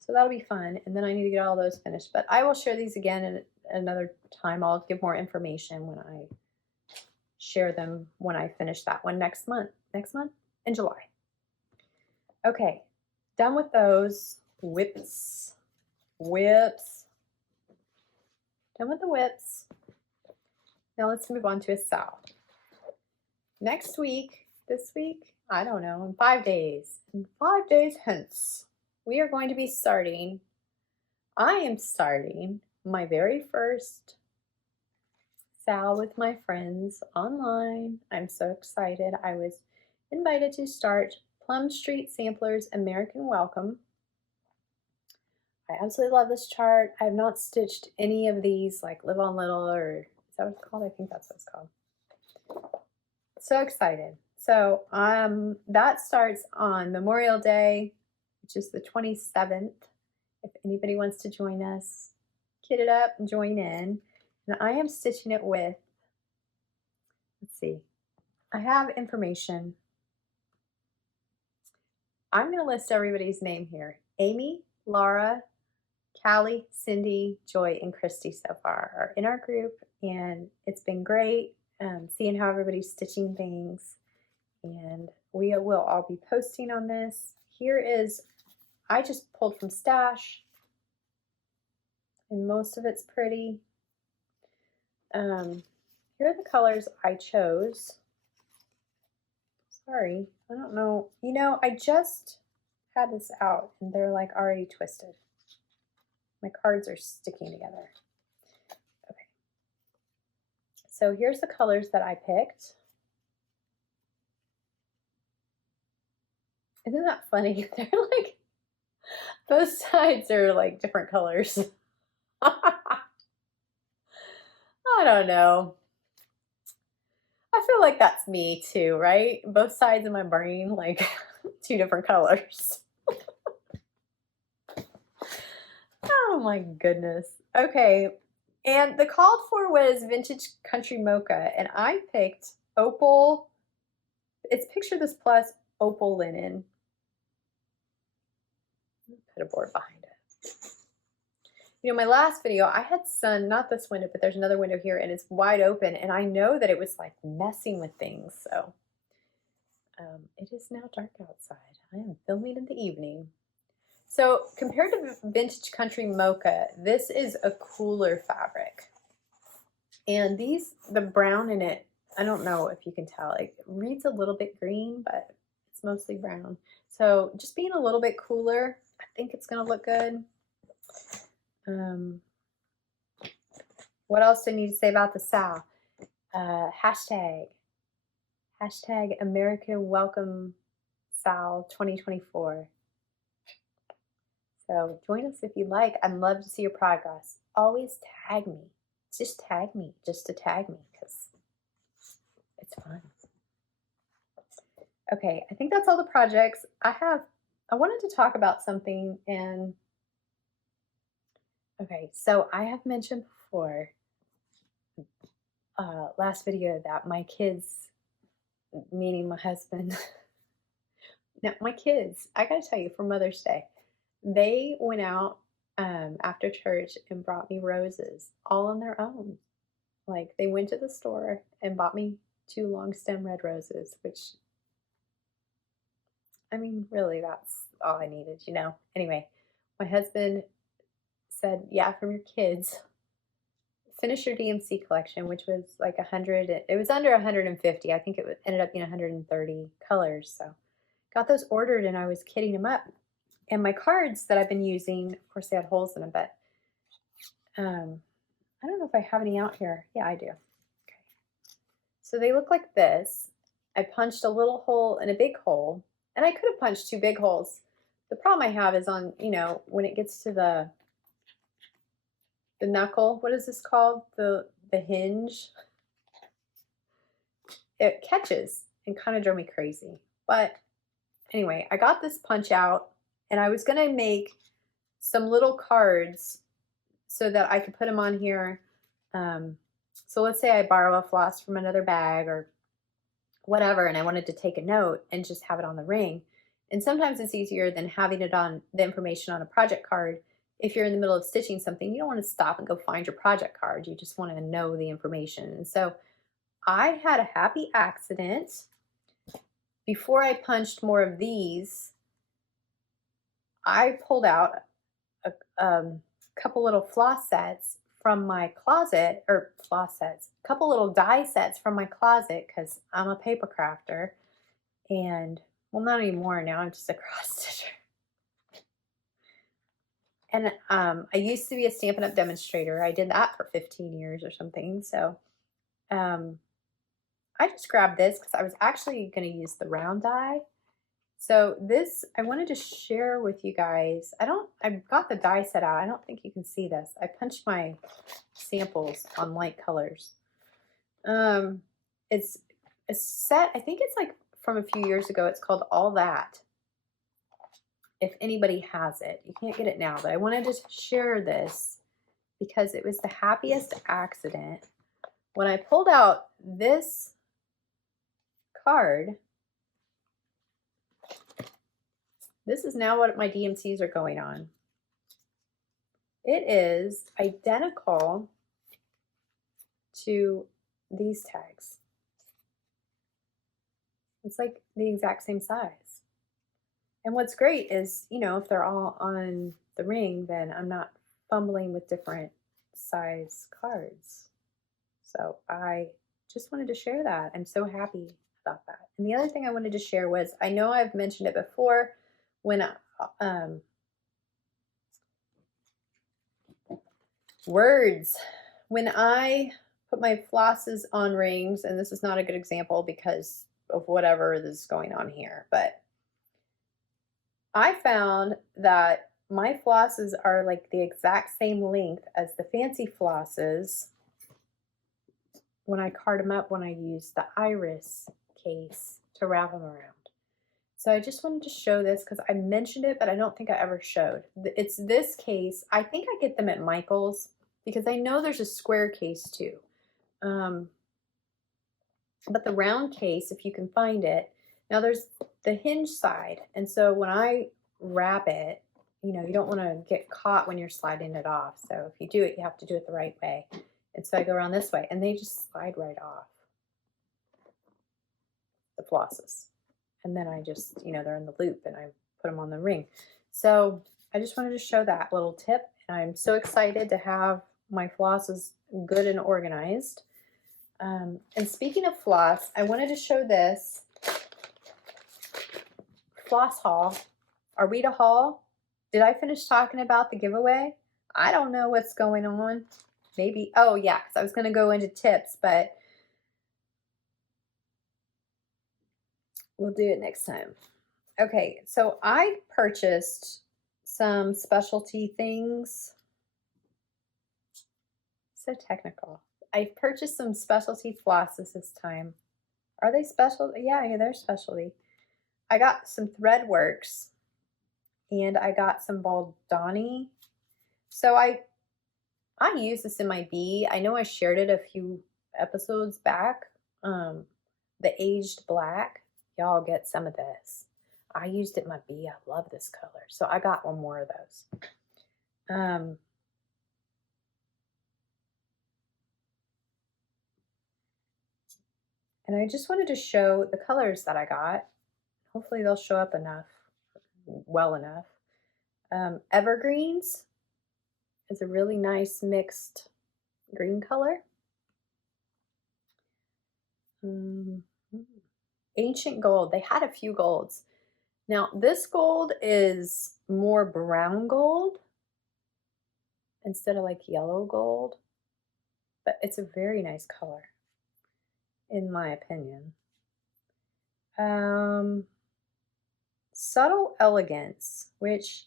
So that'll be fun. And then I need to get all those finished. But I will share these again at another time. I'll give more information when I share them when I finish that one next month. Next month? In July. Okay. Done with those. Whips. Done with the whips. Now let's move on to a SAL. Next week, this week, I don't know, in 5 days. In 5 days hence, we are going to be starting, I am starting my very first SAL with my friends online. I'm so excited. I was invited to start Plum Street Samplers American Welcome. I absolutely love this chart. I have not stitched any of these like Live on Little, or is that what it's called? I think that's what it's called. So excited. So that starts on Memorial Day, which is the 27th. If anybody wants to join us, kit it up and join in. And I am stitching it with, let's see, I have information. I'm going to list everybody's name here. Amy, Laura, Callie, Cindy, Joy, and Christy so far are in our group, and it's been great seeing how everybody's stitching things, and we will all be posting on this. Here is, I just pulled from Stash, and most of it's pretty. Here are the colors I chose. Sorry, I don't know. You know, I just had this out, and they're like already twisted. My cards are sticking together. Okay. So here's the colors that I picked. Isn't that funny? They're like, both sides are like different colors. I don't know. I feel like that's me too, right? Both sides of my brain, like 2 different colors. Oh my goodness. Okay. And the called for was Vintage Country Mocha, and I picked Opal. It's Picture This Plus Opal Linen. Put a board behind it. You know, my last video, I had sun, not this window, but there's another window here, and it's wide open, and I know that it was like messing with things, so it is now dark outside. I am filming in the evening. So compared to Vintage Country Mocha, this is a cooler fabric. And the brown in it, I don't know if you can tell, it reads a little bit green, but it's mostly brown. So just being a little bit cooler, I think it's gonna look good. What else do I need to say about the SAL? Hashtag American Welcome SAL 2024. So join us if you'd like. I'd love to see your progress. Always tag me. Just tag me, just to tag me, because it's fun. Okay, I think that's all the projects. I wanted to talk about something, and okay, so I have mentioned before, last video, that my kids, meaning my husband, now my kids, I gotta tell you, for Mother's Day, they went out after church and brought me roses all on their own. Like, they went to the store and bought me 2 long stem red roses, which, I mean, really, that's all I needed, you know? Anyway, my husband said, yeah, from your kids, finish your DMC collection, which was like 100, it was under 150. I think it ended up being 130 colors. So got those ordered, and I was kitting them up. And my cards that I've been using, of course, they had holes in them, but I don't know if I have any out here. Yeah, I do. Okay. So they look like this. I punched a little hole and a big hole, and I could have punched 2 big holes. The problem I have is on, you know, when it gets to the knuckle, what is this called? The hinge. It catches and kind of drove me crazy. But anyway, I got this punch out, and I was going to make some little cards so that I could put them on here. So let's say I borrow a floss from another bag or whatever, and I wanted to take a note and just have it on the ring. And sometimes it's easier than having it on the information on a project card. If you're in the middle of stitching something, you don't want to stop and go find your project card. You just want to know the information. And so I had a happy accident. Before I punched more of these, I pulled out a couple little floss sets from my closet, or floss sets, a couple little die sets from my closet, because I'm a paper crafter. And, well, not anymore. Now I'm just a cross stitcher. And I used to be a Stampin' Up! Demonstrator. I did that for 15 years or something. So I just grabbed this because I was actually going to use the round die. So this, I wanted to share with you guys. I got the die set out. I don't think you can see this. I punched my samples on light colors. It's a set, I think it's like from a few years ago. It's called All That. If anybody has it, you can't get it now, but I wanted to share this because it was the happiest accident. When I pulled out this card, this is now what my DMCs are going on. It is identical to these tags. It's like the exact same size. And what's great is, you know, if they're all on the ring, then I'm not fumbling with different size cards. So I just wanted to share that. I'm so happy about that. And the other thing I wanted to share was, I know I've mentioned it before, when when I put my flosses on rings, and this is not a good example because of whatever is going on here, but I found that my flosses are like the exact same length as the fancy flosses when I card them up, when I use the iris case to wrap them around. So I just wanted to show this because I mentioned it, but I don't think I ever showed. It's this case. I think I get them at Michael's because I know there's a square case too. But the round case, if you can find it, now there's the hinge side. And so when I wrap it, you know, you don't want to get caught when you're sliding it off. So if you do it, you have to do it the right way. And so I go around this way and they just slide right off, the flosses. And then I just, you know, they're in the loop and I put them on the ring. So I just wanted to show that little tip. I'm so excited to have my flosses good and organized. And speaking of floss, I wanted to show this floss haul. Are we to haul? Did I finish talking about the giveaway? I don't know what's going on. Maybe, oh yeah, because I was going to go into tips, but we'll do it next time. Okay, so I purchased some specialty things. So technical. I purchased some specialty flosses this time. Are they special? Yeah, they're specialty. I got some Threadworks and I got some Baldani. So I use this in my bee. I know I shared it a few episodes back. The Aged Black. Y'all get some of this. I used it in my bee. I love this color. So I got one more of those. And I just wanted to show the colors that I got. Hopefully they'll show up enough, well enough. Evergreens is a really nice mixed green color. Ancient Gold. They had a few golds. Now this gold is more brown gold instead of like yellow gold, but it's a very nice color in my opinion. Subtle Elegance, which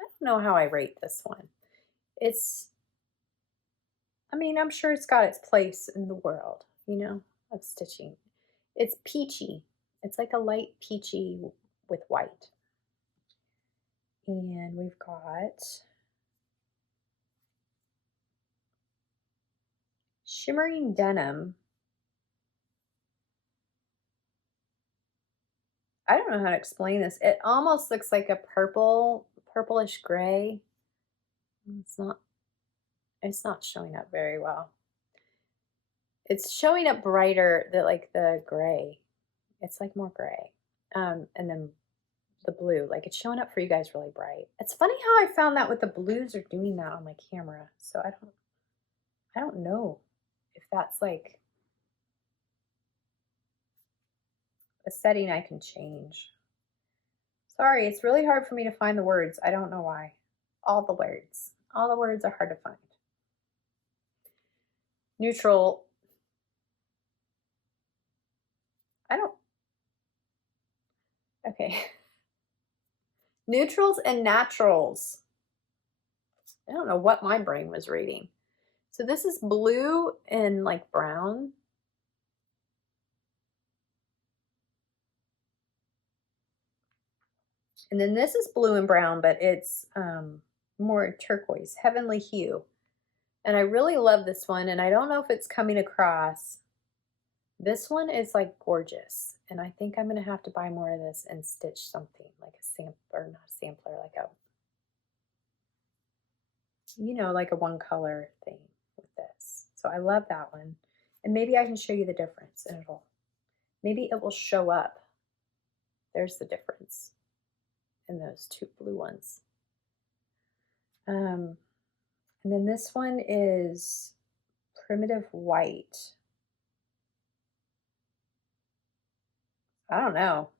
I don't know how I rate this one. I mean, I'm sure it's got its place in the world, you know, of stitching. It's peachy. It's like a light peachy with white. And we've got Shimmering Denim. I don't know how to explain this. It almost looks like a purplish gray. It's not showing up very well. It's showing up brighter than like the gray. It's like more gray. And then the blue, like it's showing up for you guys really bright. It's funny how I found that with the blues are doing that on my camera. So I don't know if that's like a setting I can change. Sorry, it's really hard for me to find the words. I don't know why. All the words are hard to find. Neutral. Okay. Neutrals and naturals. I don't know what my brain was reading. So this is blue and like brown. And then this is blue and brown, but it's more turquoise, heavenly hue. And I really love this one, and I don't know if it's coming across. This one is like gorgeous, and I think I'm gonna have to buy more of this and stitch something like a sampler, not a sampler, like a, you know, like a one color thing with this. So I love that one. And maybe I can show you the difference, and maybe it will show up. There's the difference in those two blue ones. And then this one is Primitive White. I don't know.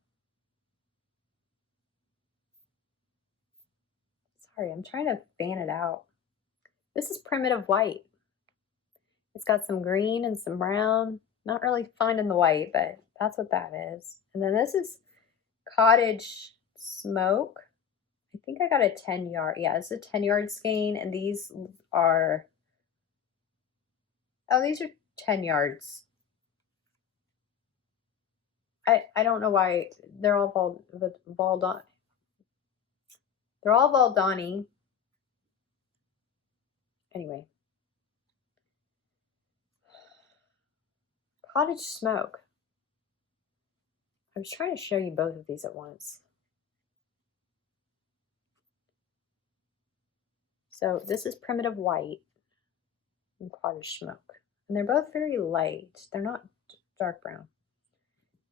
Sorry, I'm trying to fan it out. This is Primitive White. It's got some green and some brown. Not really finding the white, but that's what that is. And then this is Cottage Smoke. I think I got a 10 yard. Yeah, it's a 10-yard skein, and these are, oh, these are 10 yards. I don't know why they're all Valdani. They're all Valdani. Anyway. Cottage Smoke. I was trying to show you both of these at once. So this is Primitive White and Cottage Smoke. And they're both very light. They're not dark brown.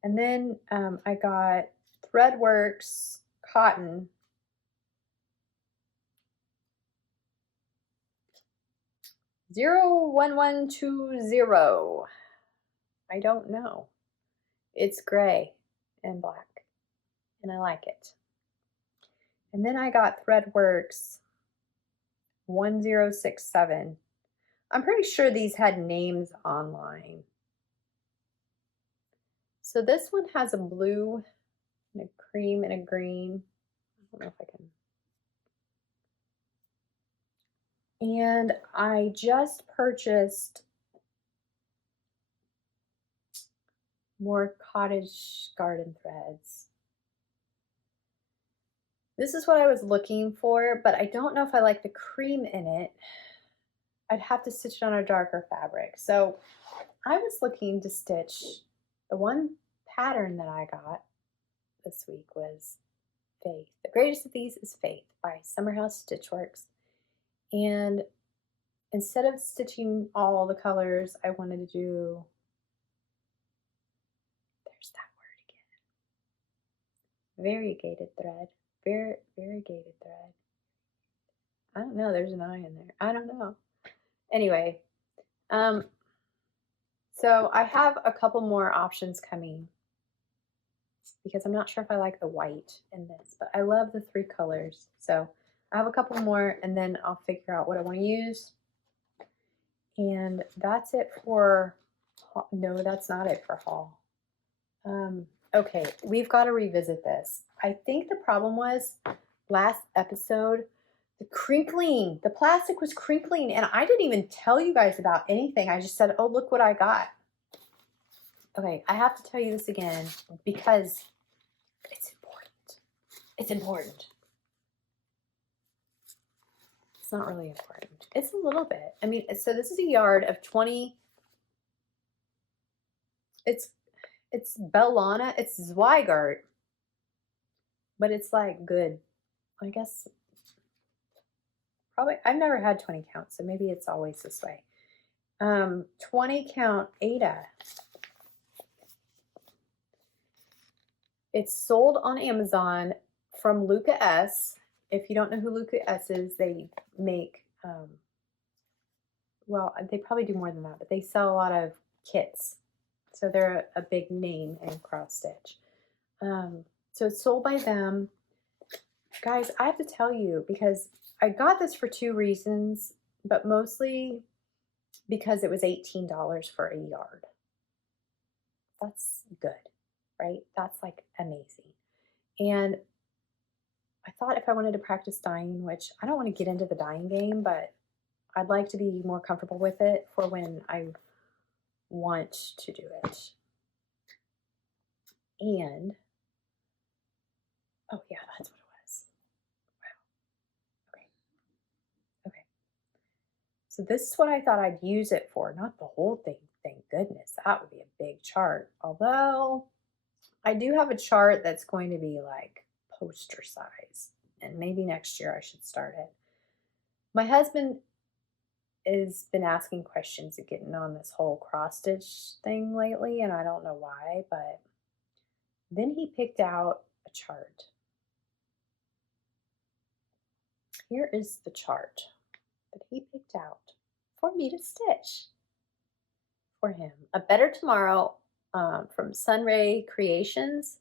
And then I got Threadworks Cotton. 01120. I don't know. It's gray and black, and I like it. And then I got Threadworks 1067. I'm pretty sure these had names online. So this one has a blue and a cream and a green. I don't know if I can. And I just purchased more Cottage garden threads. This is what I was looking for, but I don't know if I like the cream in it. I'd have to stitch it on a darker fabric. So I was looking to stitch, the one pattern that I got this week was Faith. The greatest of these is Faith by Summerhouse Stitchworks. And instead of stitching all the colors, I wanted to do, there's that word again, variegated thread. Variegated thread. I don't know, there's an I in there. I don't know. Anyway, so I have a couple more options coming because I'm not sure if I like the white in this, but I love the 3 colors. So I have a couple more and then I'll figure out what I want to use. And that's it for, no, that's not it for haul. Okay, we've got to revisit this. I think the problem was last episode, the crinkling, the plastic was crinkling and I didn't even tell you guys about anything. I just said, oh, look what I got. Okay, I have to tell you this again because it's important. It's important. It's not really important. It's a little bit. I mean, so this is a yard of 20. It's Bellana. It's Zweigart. But it's like good. I guess probably, I've never had 20 count, so maybe it's always this way. 20 count Ada. It's sold on Amazon from Luca S. If you don't know who Luca S is, they make, well, they probably do more than that, but they sell a lot of kits. So they're a big name in cross stitch. So it's sold by them. Guys, I have to tell you, because I got this for 2 reasons, but mostly because it was $18 for a yard. That's good, right? That's like amazing. And I thought if I wanted to practice dyeing, which I don't want to get into the dyeing game, but I'd like to be more comfortable with it for when I want to do it. And, oh yeah, that's what it was. Wow. Okay. Okay. So this is what I thought I'd use it for, not the whole thing. Thank goodness. That would be a big chart. Although I do have a chart that's going to be like poster size. And maybe next year I should start it. My husband has been asking questions and getting on this whole cross stitch thing lately, and I don't know why, but then he picked out a chart. Here is the chart that he picked out for me to stitch for him. A Better Tomorrow from Sunray Creations.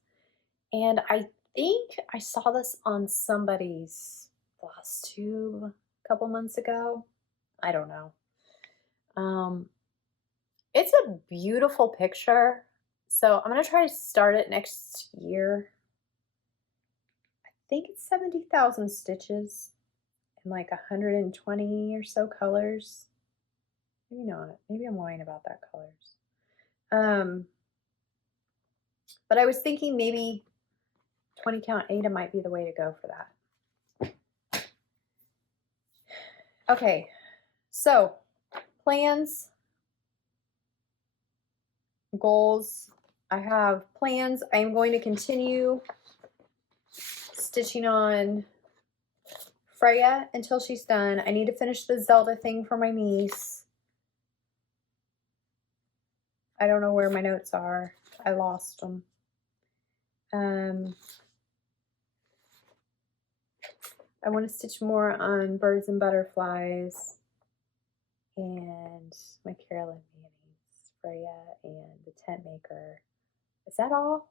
And I think I saw this on somebody's Flosstube a couple months ago. I don't know. It's a beautiful picture. So I'm going to try to start it next year. I think it's 70,000 stitches and like 120 or so colors. Maybe not. Maybe I'm lying about that colors. But I was thinking maybe 20 count Ada might be the way to go for that. Okay, so plans, goals. I have plans. I'm going to continue stitching on Freya until she's done. I need to finish the Zelda thing for my niece. I don't know where my notes are. I lost them. I want to stitch more on birds and butterflies. and my Carolyn mayonnaise, Freya, and the tent maker. Is that all?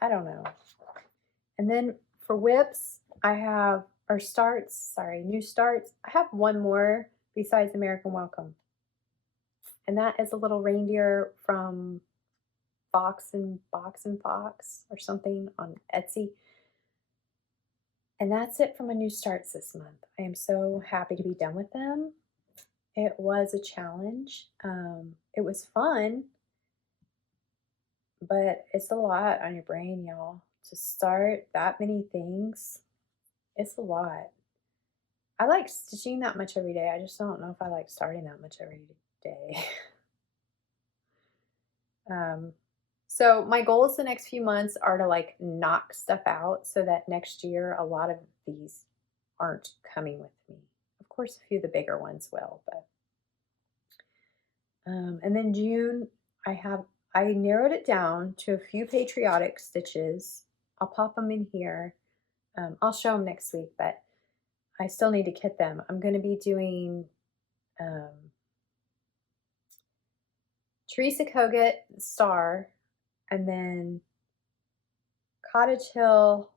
I don't know. And then for whips, I have, or starts, sorry, new starts. I have one more besides American Welcome. And that is a little reindeer from Box and Fox or something on Etsy. And that's it for my new starts this month. I am so happy to be done with them. It was a challenge. It was fun, but it's a lot on your brain, y'all. To start that many things, it's a lot. I like stitching that much every day. I just don't know if I like starting that much every day. So my goals the next few months are to like knock stuff out so that next year a lot of these aren't coming with me. Of course, a few of the bigger ones will, but and then June, I narrowed it down to a few patriotic stitches. I'll pop them in here. I'll show them next week, but I still need to kit them. I'm going to be doing Teresa Kogut Star, and then Cottage Hill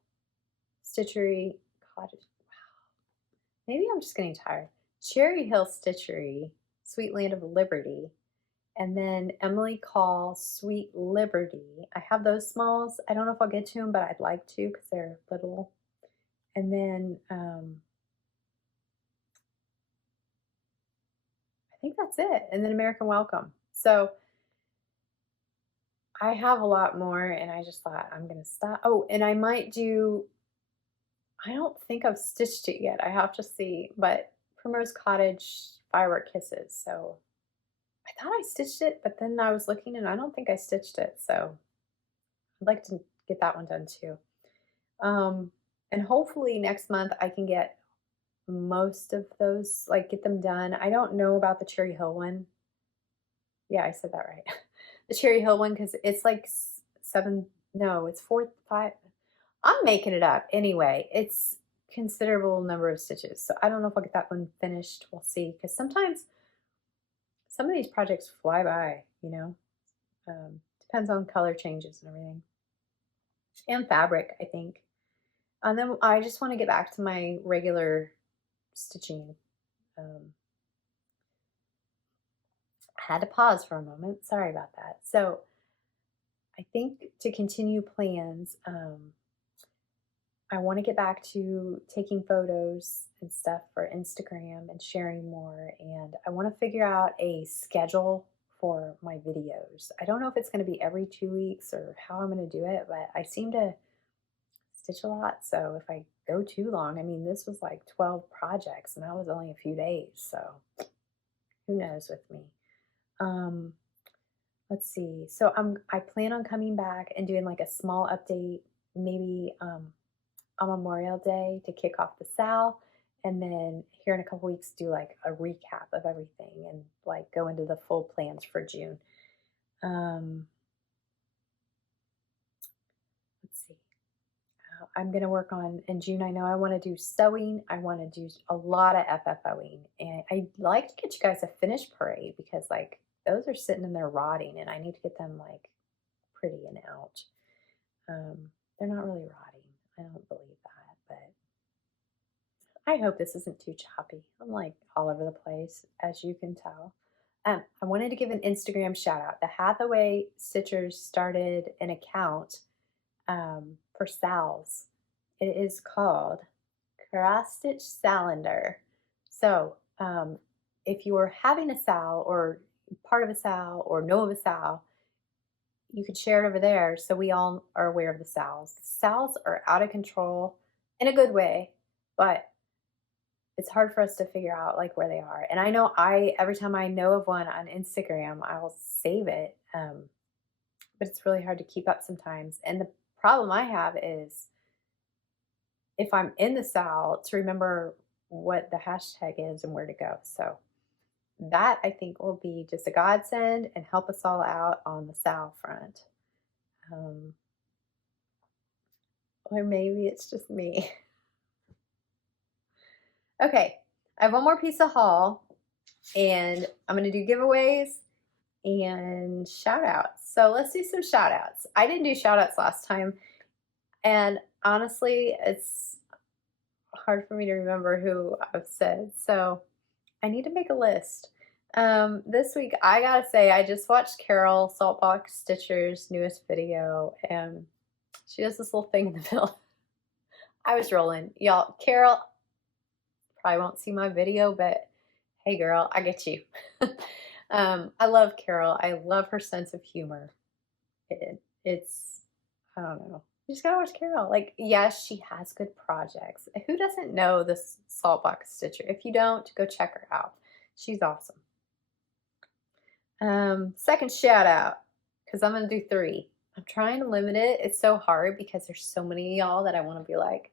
Stitchery. Cottage. Wow. Maybe I'm just getting tired. Cherry Hill Stitchery, Sweet Land of Liberty. And then Emily Call Sweet Liberty. I have those smalls. I don't know if I'll get to them, but I'd like to because they're little. And then I think that's it. And then American Welcome. So I have a lot more, and I just thought I'm going to stop. Oh, and I might do, I don't think I've stitched it yet. I have to see, but Primrose Cottage Firework Kisses. So I thought I stitched it, but then I was looking and I don't think I stitched it. So I'd like to get that one done too. And hopefully next month I can get most of those, like get them done. I don't know about the Cherry Hill one. Yeah, I said that right. The Cherry Hill one, because it's like it's 4, 5. I'm making it up. Anyway, it's considerable number of stitches. So I don't know if I'll get that one finished. We'll see. Because sometimes some of these projects fly by, you know. Depends on color changes and everything. And fabric, I think. And then I just want to get back to my regular stitching. I had to pause for a moment. Sorry about that. So I think to continue plans, I want to get back to taking photos and stuff for Instagram and sharing more. And I want to figure out a schedule for my videos. I don't know if it's going to be every 2 weeks or how I'm going to do it, but I seem to stitch a lot. So if I go too long, I mean, this was like 12 projects and that was only a few days. So who knows with me. Let's see. So I plan on coming back and doing like a small update, maybe on Memorial Day to kick off the SAL, and then here in a couple weeks do like a recap of everything and like go into the full plans for June. Let's see. I'm going to work on, in June, I know I want to do sewing. I want to do a lot of FFOing. And I'd like to get you guys a finished parade because like those are sitting in there rotting and I need to get them like pretty and out. They're not really rotting. I don't believe that, but I hope this isn't too choppy. I'm like all over the place, as you can tell. I wanted to give an Instagram shout out. The Hathaway Stitchers started an account for SALs. It is called Cross Stitch Salander. So if you are having a SAL or part of a SAL or know of a SAL, you could share it over there so we all are aware of the SALs. The SALs are out of control in a good way, but it's hard for us to figure out like where they are. And I know every time I know of one on Instagram, I will save it, but it's really hard to keep up sometimes. And the problem I have is if I'm in the SAL to remember what the hashtag is and where to go. So that I think will be just a godsend and help us all out on the SAL front. Or maybe it's just me. Okay, I have one more piece of haul. And I'm going to do giveaways and shout outs. So let's do some shout outs. I didn't do shout outs last time. And honestly, it's hard for me to remember who I've said. So I need to make a list. This week, I gotta say, I just watched Carol Saltbox Stitcher's newest video, and she does this little thing in the middle. I was rolling. Y'all, Carol probably won't see my video, but hey girl, I get you. I love Carol. I love her sense of humor. It's, I don't know. You just gotta watch Carol. Like, yes, she has good projects. Who doesn't know this Saltbox Stitcher? If you don't, go check her out. She's awesome. Second shout out, because I'm gonna do 3. I'm trying to limit it. It's so hard because there's so many of y'all that I want to be like.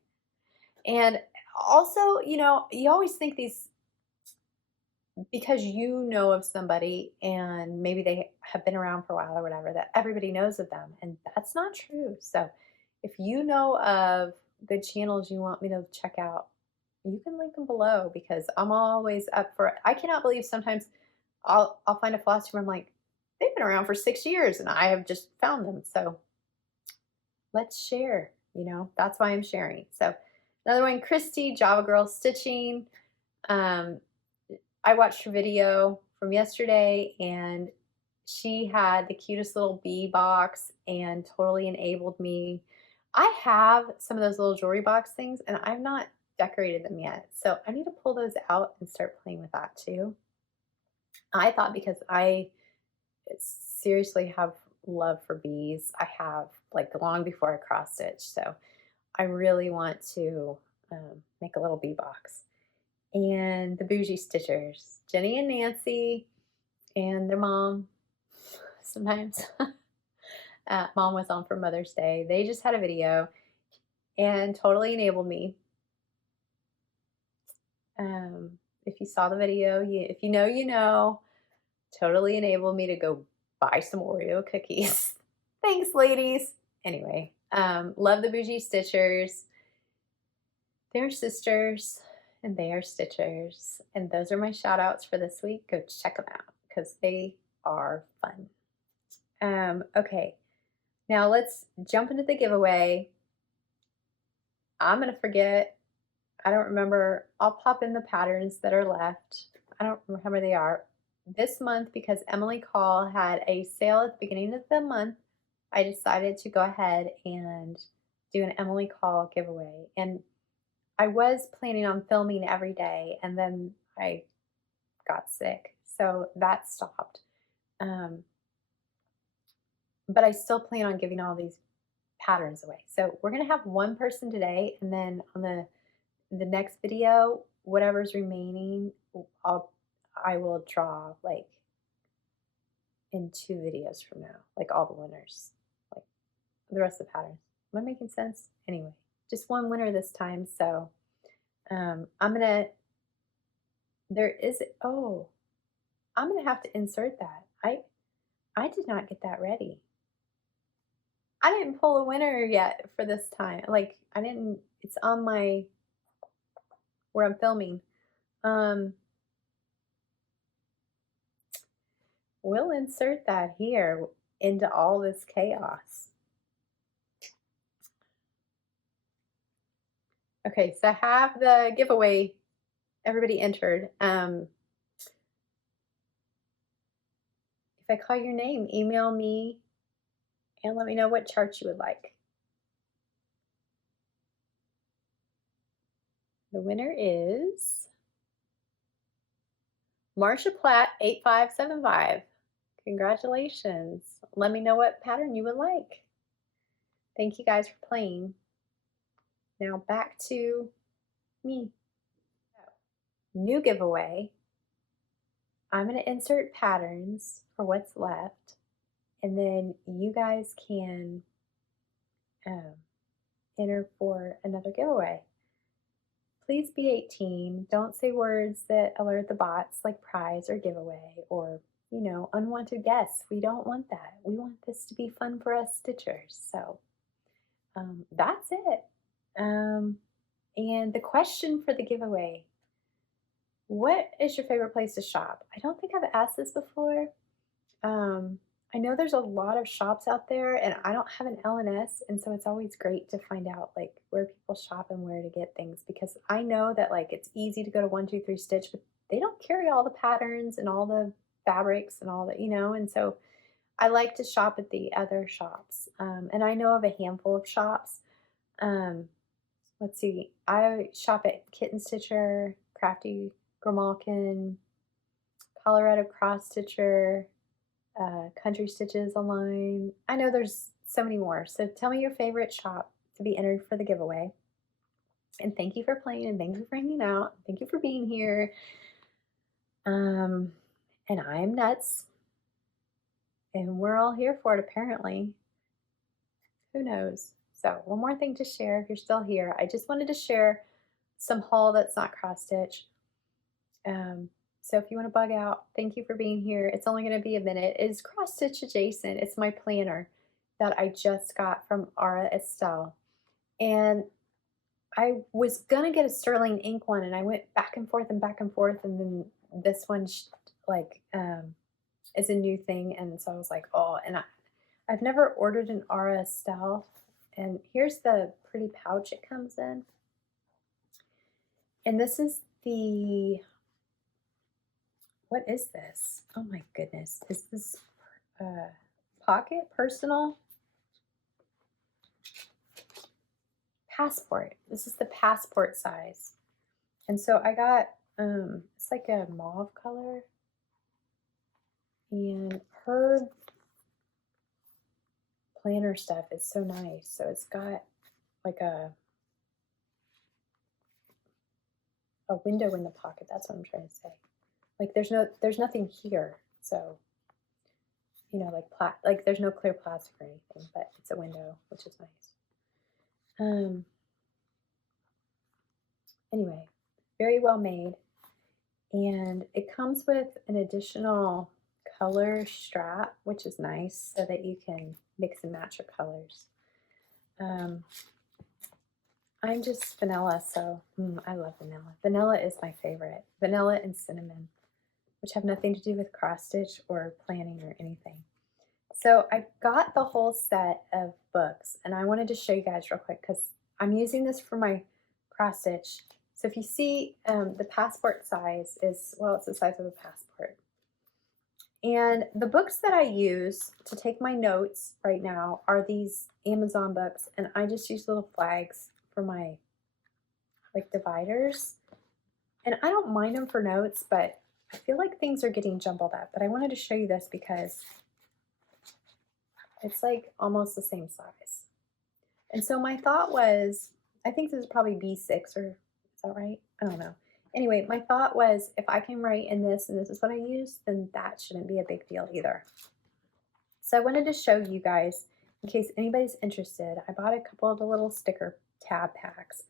And also, you know, you always think these, because you know of somebody and maybe they have been around for a while or whatever, that everybody knows of them. And that's not true. So if you know of good channels you want me to check out, you can link them below, because I'm always up for it. I cannot believe sometimes I'll find a Flosstube, I'm like, they've been around for 6 years and I have just found them. So let's share, you know, that's why I'm sharing. So another one, Christy, Java Girl Stitching. I watched her video from yesterday, and she had the cutest little bee box and totally enabled me. I have some of those little jewelry box things, and I've not decorated them yet. So I need to pull those out and start playing with that too. I thought, because I seriously have love for bees, I have like long before I cross stitch. So I really want to make a little bee box. And the Bougie Stitchers, Jenny and Nancy, and their mom, sometimes. Mom was on for Mother's Day. They just had a video and totally enabled me. If you saw the video, if you know, you know, totally enabled me to go buy some Oreo cookies. Thanks, ladies. Anyway, love the Bougie Stitchers. They're sisters, and they are Stitchers. And those are my shout outs for this week. Go check them out because they are fun. Okay, now let's jump into the giveaway. I'm going to forget. I don't remember. I'll pop in the patterns that are left. I don't remember how many they are. This month, because Emily Call had a sale at the beginning of the month, I decided to go ahead and do an Emily Call giveaway. And I was planning on filming every day, and then I got sick, so that stopped. But I still plan on giving all these patterns away. So we're going to have one person today, and then on the next video, whatever's remaining, I will draw like in 2 videos from now, like all the winners, like the rest of the patterns. Am I making sense? Anyway, just one winner this time. So I'm gonna, I'm gonna have to insert that. I did not get that ready. I didn't pull a winner yet for this time. Like, I didn't, it's on my, where I'm filming. We'll insert that here into all this chaos. Okay, so I have the giveaway, everybody entered. If I call your name, email me and let me know what chart you would like. The winner is Marsha Platt 8575. Congratulations. Let me know what pattern you would like. Thank you guys for playing. Now back to me. New giveaway. I'm going to insert patterns for what's left, and then you guys can enter for another giveaway. Please be 18. Don't say words that alert the bots like prize or giveaway or, you know, unwanted guests. We don't want that. We want this to be fun for us Stitchers. So that's it. And the question for the giveaway what is your favorite place to shop? I don't think I've asked this before. I know there's a lot of shops out there, and I don't have an LNS, and so it's always great to find out like where people shop and where to get things, because I know that like it's easy to go to 123 Stitch, but they don't carry all the patterns and all the fabrics and all that, you know, and so I like to shop at the other shops. And I know of a handful of shops. Um, let's see, I shop at Kitten Stitcher, Crafty Grimalkin, Colorado Cross Stitcher, Country Stitches online. I know there's so many more. So tell me your favorite shop to be entered for the giveaway. And thank you for playing, and thank you for hanging out. Thank you for being here. And I'm nuts. And we're all here for it, apparently. Who knows? So one more thing to share if you're still here. I just wanted to share some haul that's not cross stitch. So if you want to bug out, thank you for being here. It's only going to be a minute. It is cross stitch adjacent. It's my planner that I just got from SAL. And I was going to get a sterling ink one, and I went back and forth, and then this one like is a new thing, and so I was like, oh, and I've never ordered an SAL. And here's the pretty pouch it comes in. And this is the, what is this? Oh my goodness. Is this pocket personal? Passport. This is the passport size. And so I got, it's like a mauve color. And her planner stuff is so nice. So it's got like a window in the pocket. That's what I'm trying to say. Like there's nothing here. So, you know, like there's no clear plastic or anything, but it's a window, which is nice. Anyway, very well made. And it comes with an additional color strap, which is nice, so that you can mix and match your colors. I'm just vanilla, so I love vanilla. Vanilla is my favorite. Vanilla and cinnamon, which have nothing to do with cross stitch or planning or anything. So I got the whole set of books, and I wanted to show you guys real quick because I'm using this for my cross stitch. So if you see the passport size is, well, it's the size of a passport. And the books that I use to take my notes right now are these Amazon books, and I just use little flags for my like dividers. And I don't mind them for notes, but I feel like things are getting jumbled up. But I wanted to show you this because it's like almost the same size. And so my thought was, I think this is probably B6, or is that right? I don't know. Anyway, my thought was, if I can write in this and this is what I use, then that shouldn't be a big deal either. So I wanted to show you guys, in case anybody's interested, I bought a couple of the little sticker tab packs.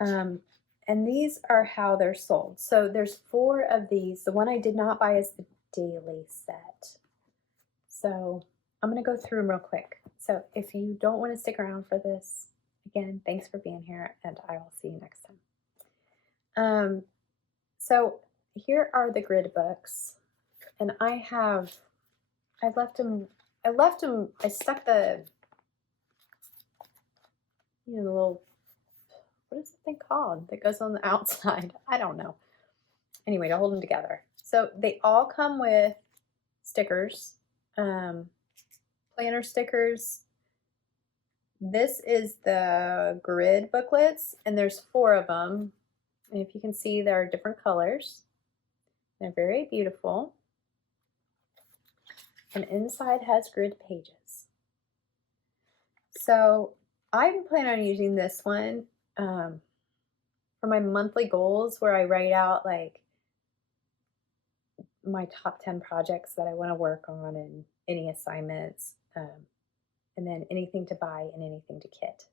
And these are how they're sold. So there's 4 of these. The one I did not buy is the daily set. So I'm going to go through them real quick. So if you don't want to stick around for this, again, thanks for being here, and I will see you next time. So here are the grid books, and I stuck the, you know, the little, what is the thing called that goes on the outside? I don't know. Anyway, to hold them together. So they all come with stickers, planner stickers. This is the grid booklets, and there's 4 of them. And if you can see, there are different colors. They're very beautiful. And inside has grid pages. So I'm planning on using this one for my monthly goals, where I write out like my top 10 projects that I want to work on, and any assignments, and then anything to buy and anything to kit.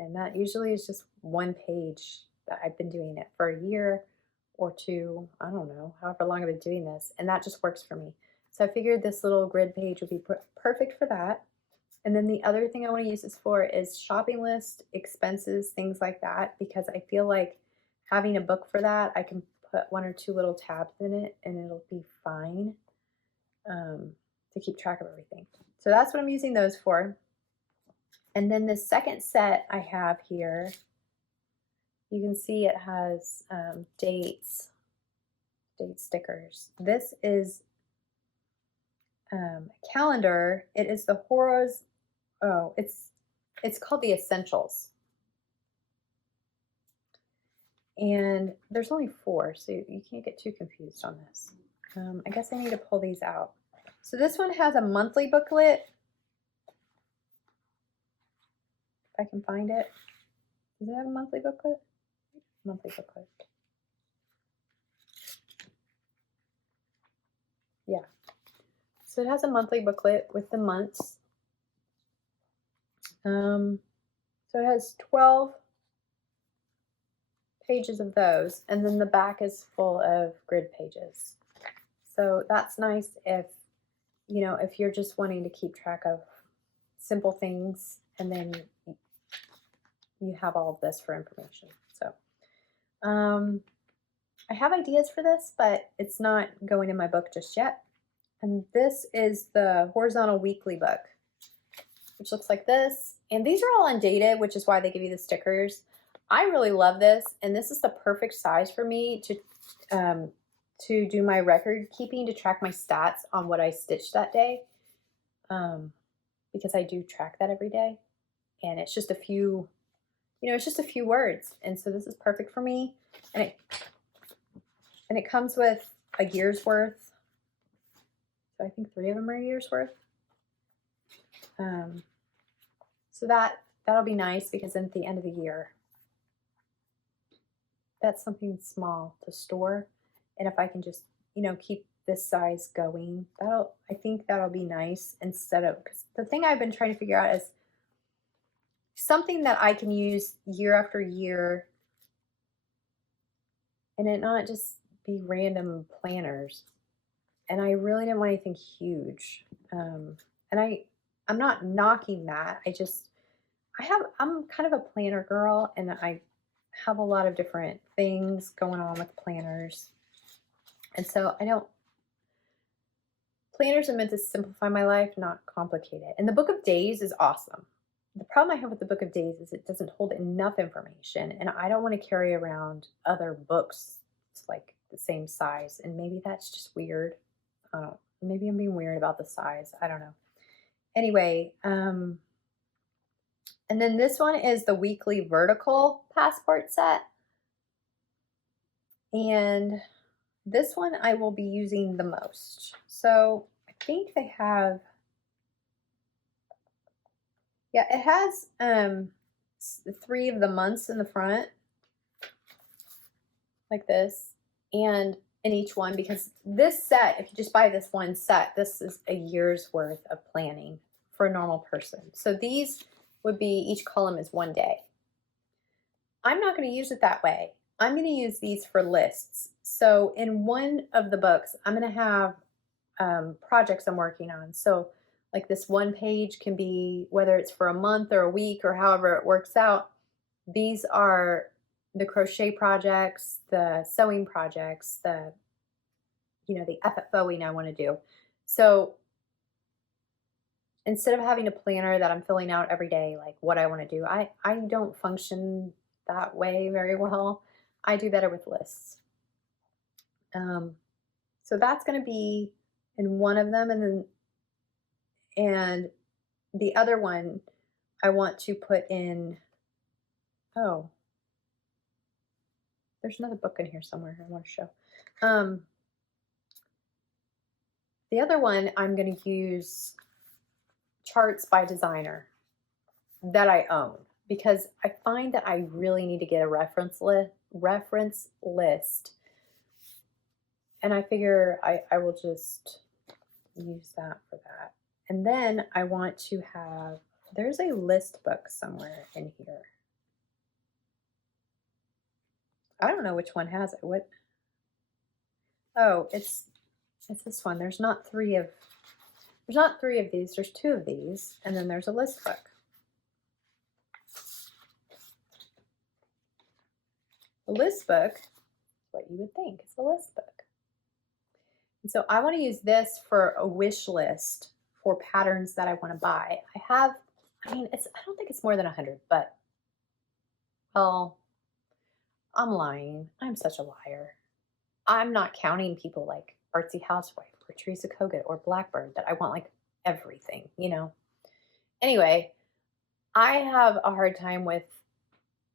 And that usually is just 1 page. That I've been doing it for a year or 2, I don't know, however long I've been doing this, and that just works for me. So I figured this little grid page would be perfect for that. And then the other thing I want to use this for is shopping list, expenses, things like that, because I feel like having a book for that, I can put 1 or 2 little tabs in it and it'll be fine to keep track of everything. So that's what I'm using those for. And then the second set I have here, you can see it has date stickers. This is a calendar. It is the Horrors. Oh, it's called the Essentials. And there's only 4, so you can't get too confused on this. I guess I need to pull these out. So this one has a monthly booklet. If I can find it. Does it have a monthly booklet? Monthly booklet. Yeah. So it has a monthly booklet with the months. So it has 12 pages of those, and then the back is full of grid pages. So that's nice if, you know, if you're just wanting to keep track of simple things, and then you have all of this for information. So I have ideas for this, but it's not going in my book just yet. And this is the horizontal weekly book, which looks like this. And these are all undated, which is why they give you the stickers. I really love this, and this is the perfect size for me to do my record keeping, to track my stats on what I stitched that day, because I do track that every day, and it's just a few, you know, it's just a few words, and so this is perfect for me. And it comes with a year's worth. So I think 3 of them are a year's worth. So that'll be nice, because then at the end of the year, that's something small to store. And if I can just, you know, keep this size going, I think that'll be nice, instead of, because the thing I've been trying to figure out is something that I can use year after year, and it not just be random planners. And I really didn't want anything huge. And I'm not knocking that. I'm kind of a planner girl, and I have a lot of different things going on with planners. And so planners are meant to simplify my life, not complicate it. And the Book of Days is awesome. The problem I have with the Book of Days is it doesn't hold enough information, and I don't want to carry around other books like the same size. And maybe that's just weird. Maybe I'm being weird about the size. I don't know. Anyway, and then this one is the weekly vertical passport set. And this one I will be using the most. So I think they have, yeah, it has 3 of the months in the front, like this, and in each one, because this set, if you just buy this one set, this is a year's worth of planning for a normal person. So these would be, each column is 1 day. I'm not going to use it that way. I'm going to use these for lists. So in one of the books, I'm going to have projects I'm working on. So like this one page can be, whether it's for a month or a week or however it works out, these are the crochet projects, the sewing projects, the FFOing I want to do. So instead of having a planner that I'm filling out every day, like what I want to do, I don't function that way very well. I do better with lists. So that's going to be in one of them, and the other one I want to put in, oh, there's another book in here somewhere I want to show. The other one I'm going to use charts by designer that I own, because I find that I really need to get a reference list, and I figure I will just use that for that. And then I want to have, there's a list book somewhere in here. I don't know which one has it. What? Oh, it's this one. There's not 3 of these. There's 2 of these, and then there's a list book. The list book what you would think. It's a list book. And so I want to use this for a wish list for patterns that I want to buy. I don't think it's more than 100, but, well, I'm lying. I'm such a liar. I'm not counting people like Artsy Housewife or Teresa Kogut or Blackbird that I want like everything, you know? Anyway, I have a hard time with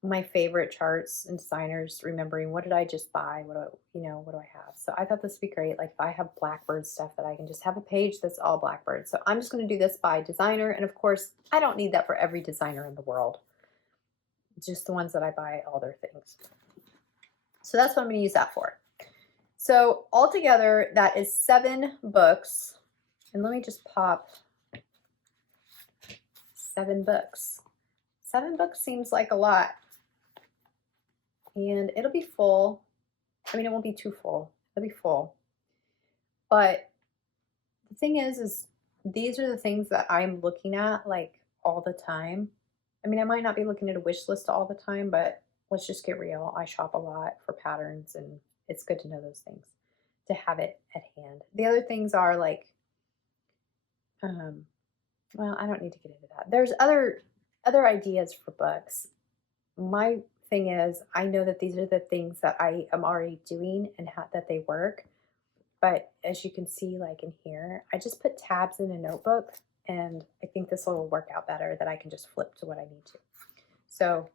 my favorite charts and designers remembering what did I just buy? What do I have? So I thought this would be great. Like if I have Blackbird stuff that I can just have a page that's all Blackbird. So I'm just going to do this by designer. And of course, I don't need that for every designer in the world. Just the ones that I buy all their things. So that's what I'm going to use that for. So altogether, that is 7 books. And let me just pop 7 books. 7 books seems like a lot. And it'll be full. I mean, it won't be too full. It'll be full. But the thing is these are the things that I'm looking at like all the time. I mean, I might not be looking at a wish list all the time, but let's just get real. I shop a lot for patterns, and it's good to know those things, to have it at hand. The other things are like, well, I don't need to get into that. There's other ideas for books. My thing is, I know that these are the things that I am already doing and that they work. But as you can see, like in here, I just put tabs in a notebook, and I think this will work out better, that I can just flip to what I need to. So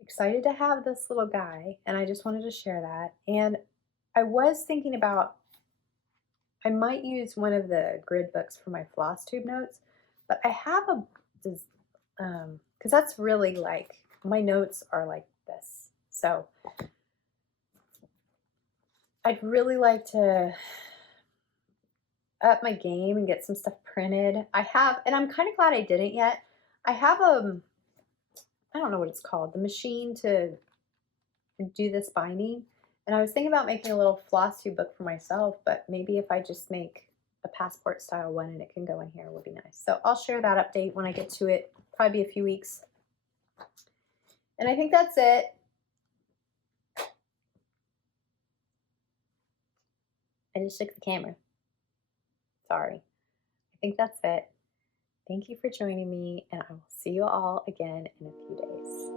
excited to have this little guy, and I just wanted to share that. And I was thinking about, I might use one of the grid books for my Flosstube notes, but I have because that's really like, my notes are like this. So I'd really like to up my game and get some stuff printed. I have, and I'm kind of glad I didn't yet. I have I don't know what it's called, the machine to do this binding. And I was thinking about making a little Flosstube book for myself, but maybe if I just make a passport style one and it can go in here, would be nice. So I'll share that update when I get to it, probably be a few weeks. And I think that's it. I just shook the camera. Sorry. I think that's it. Thank you for joining me, and I will see you all again in a few days.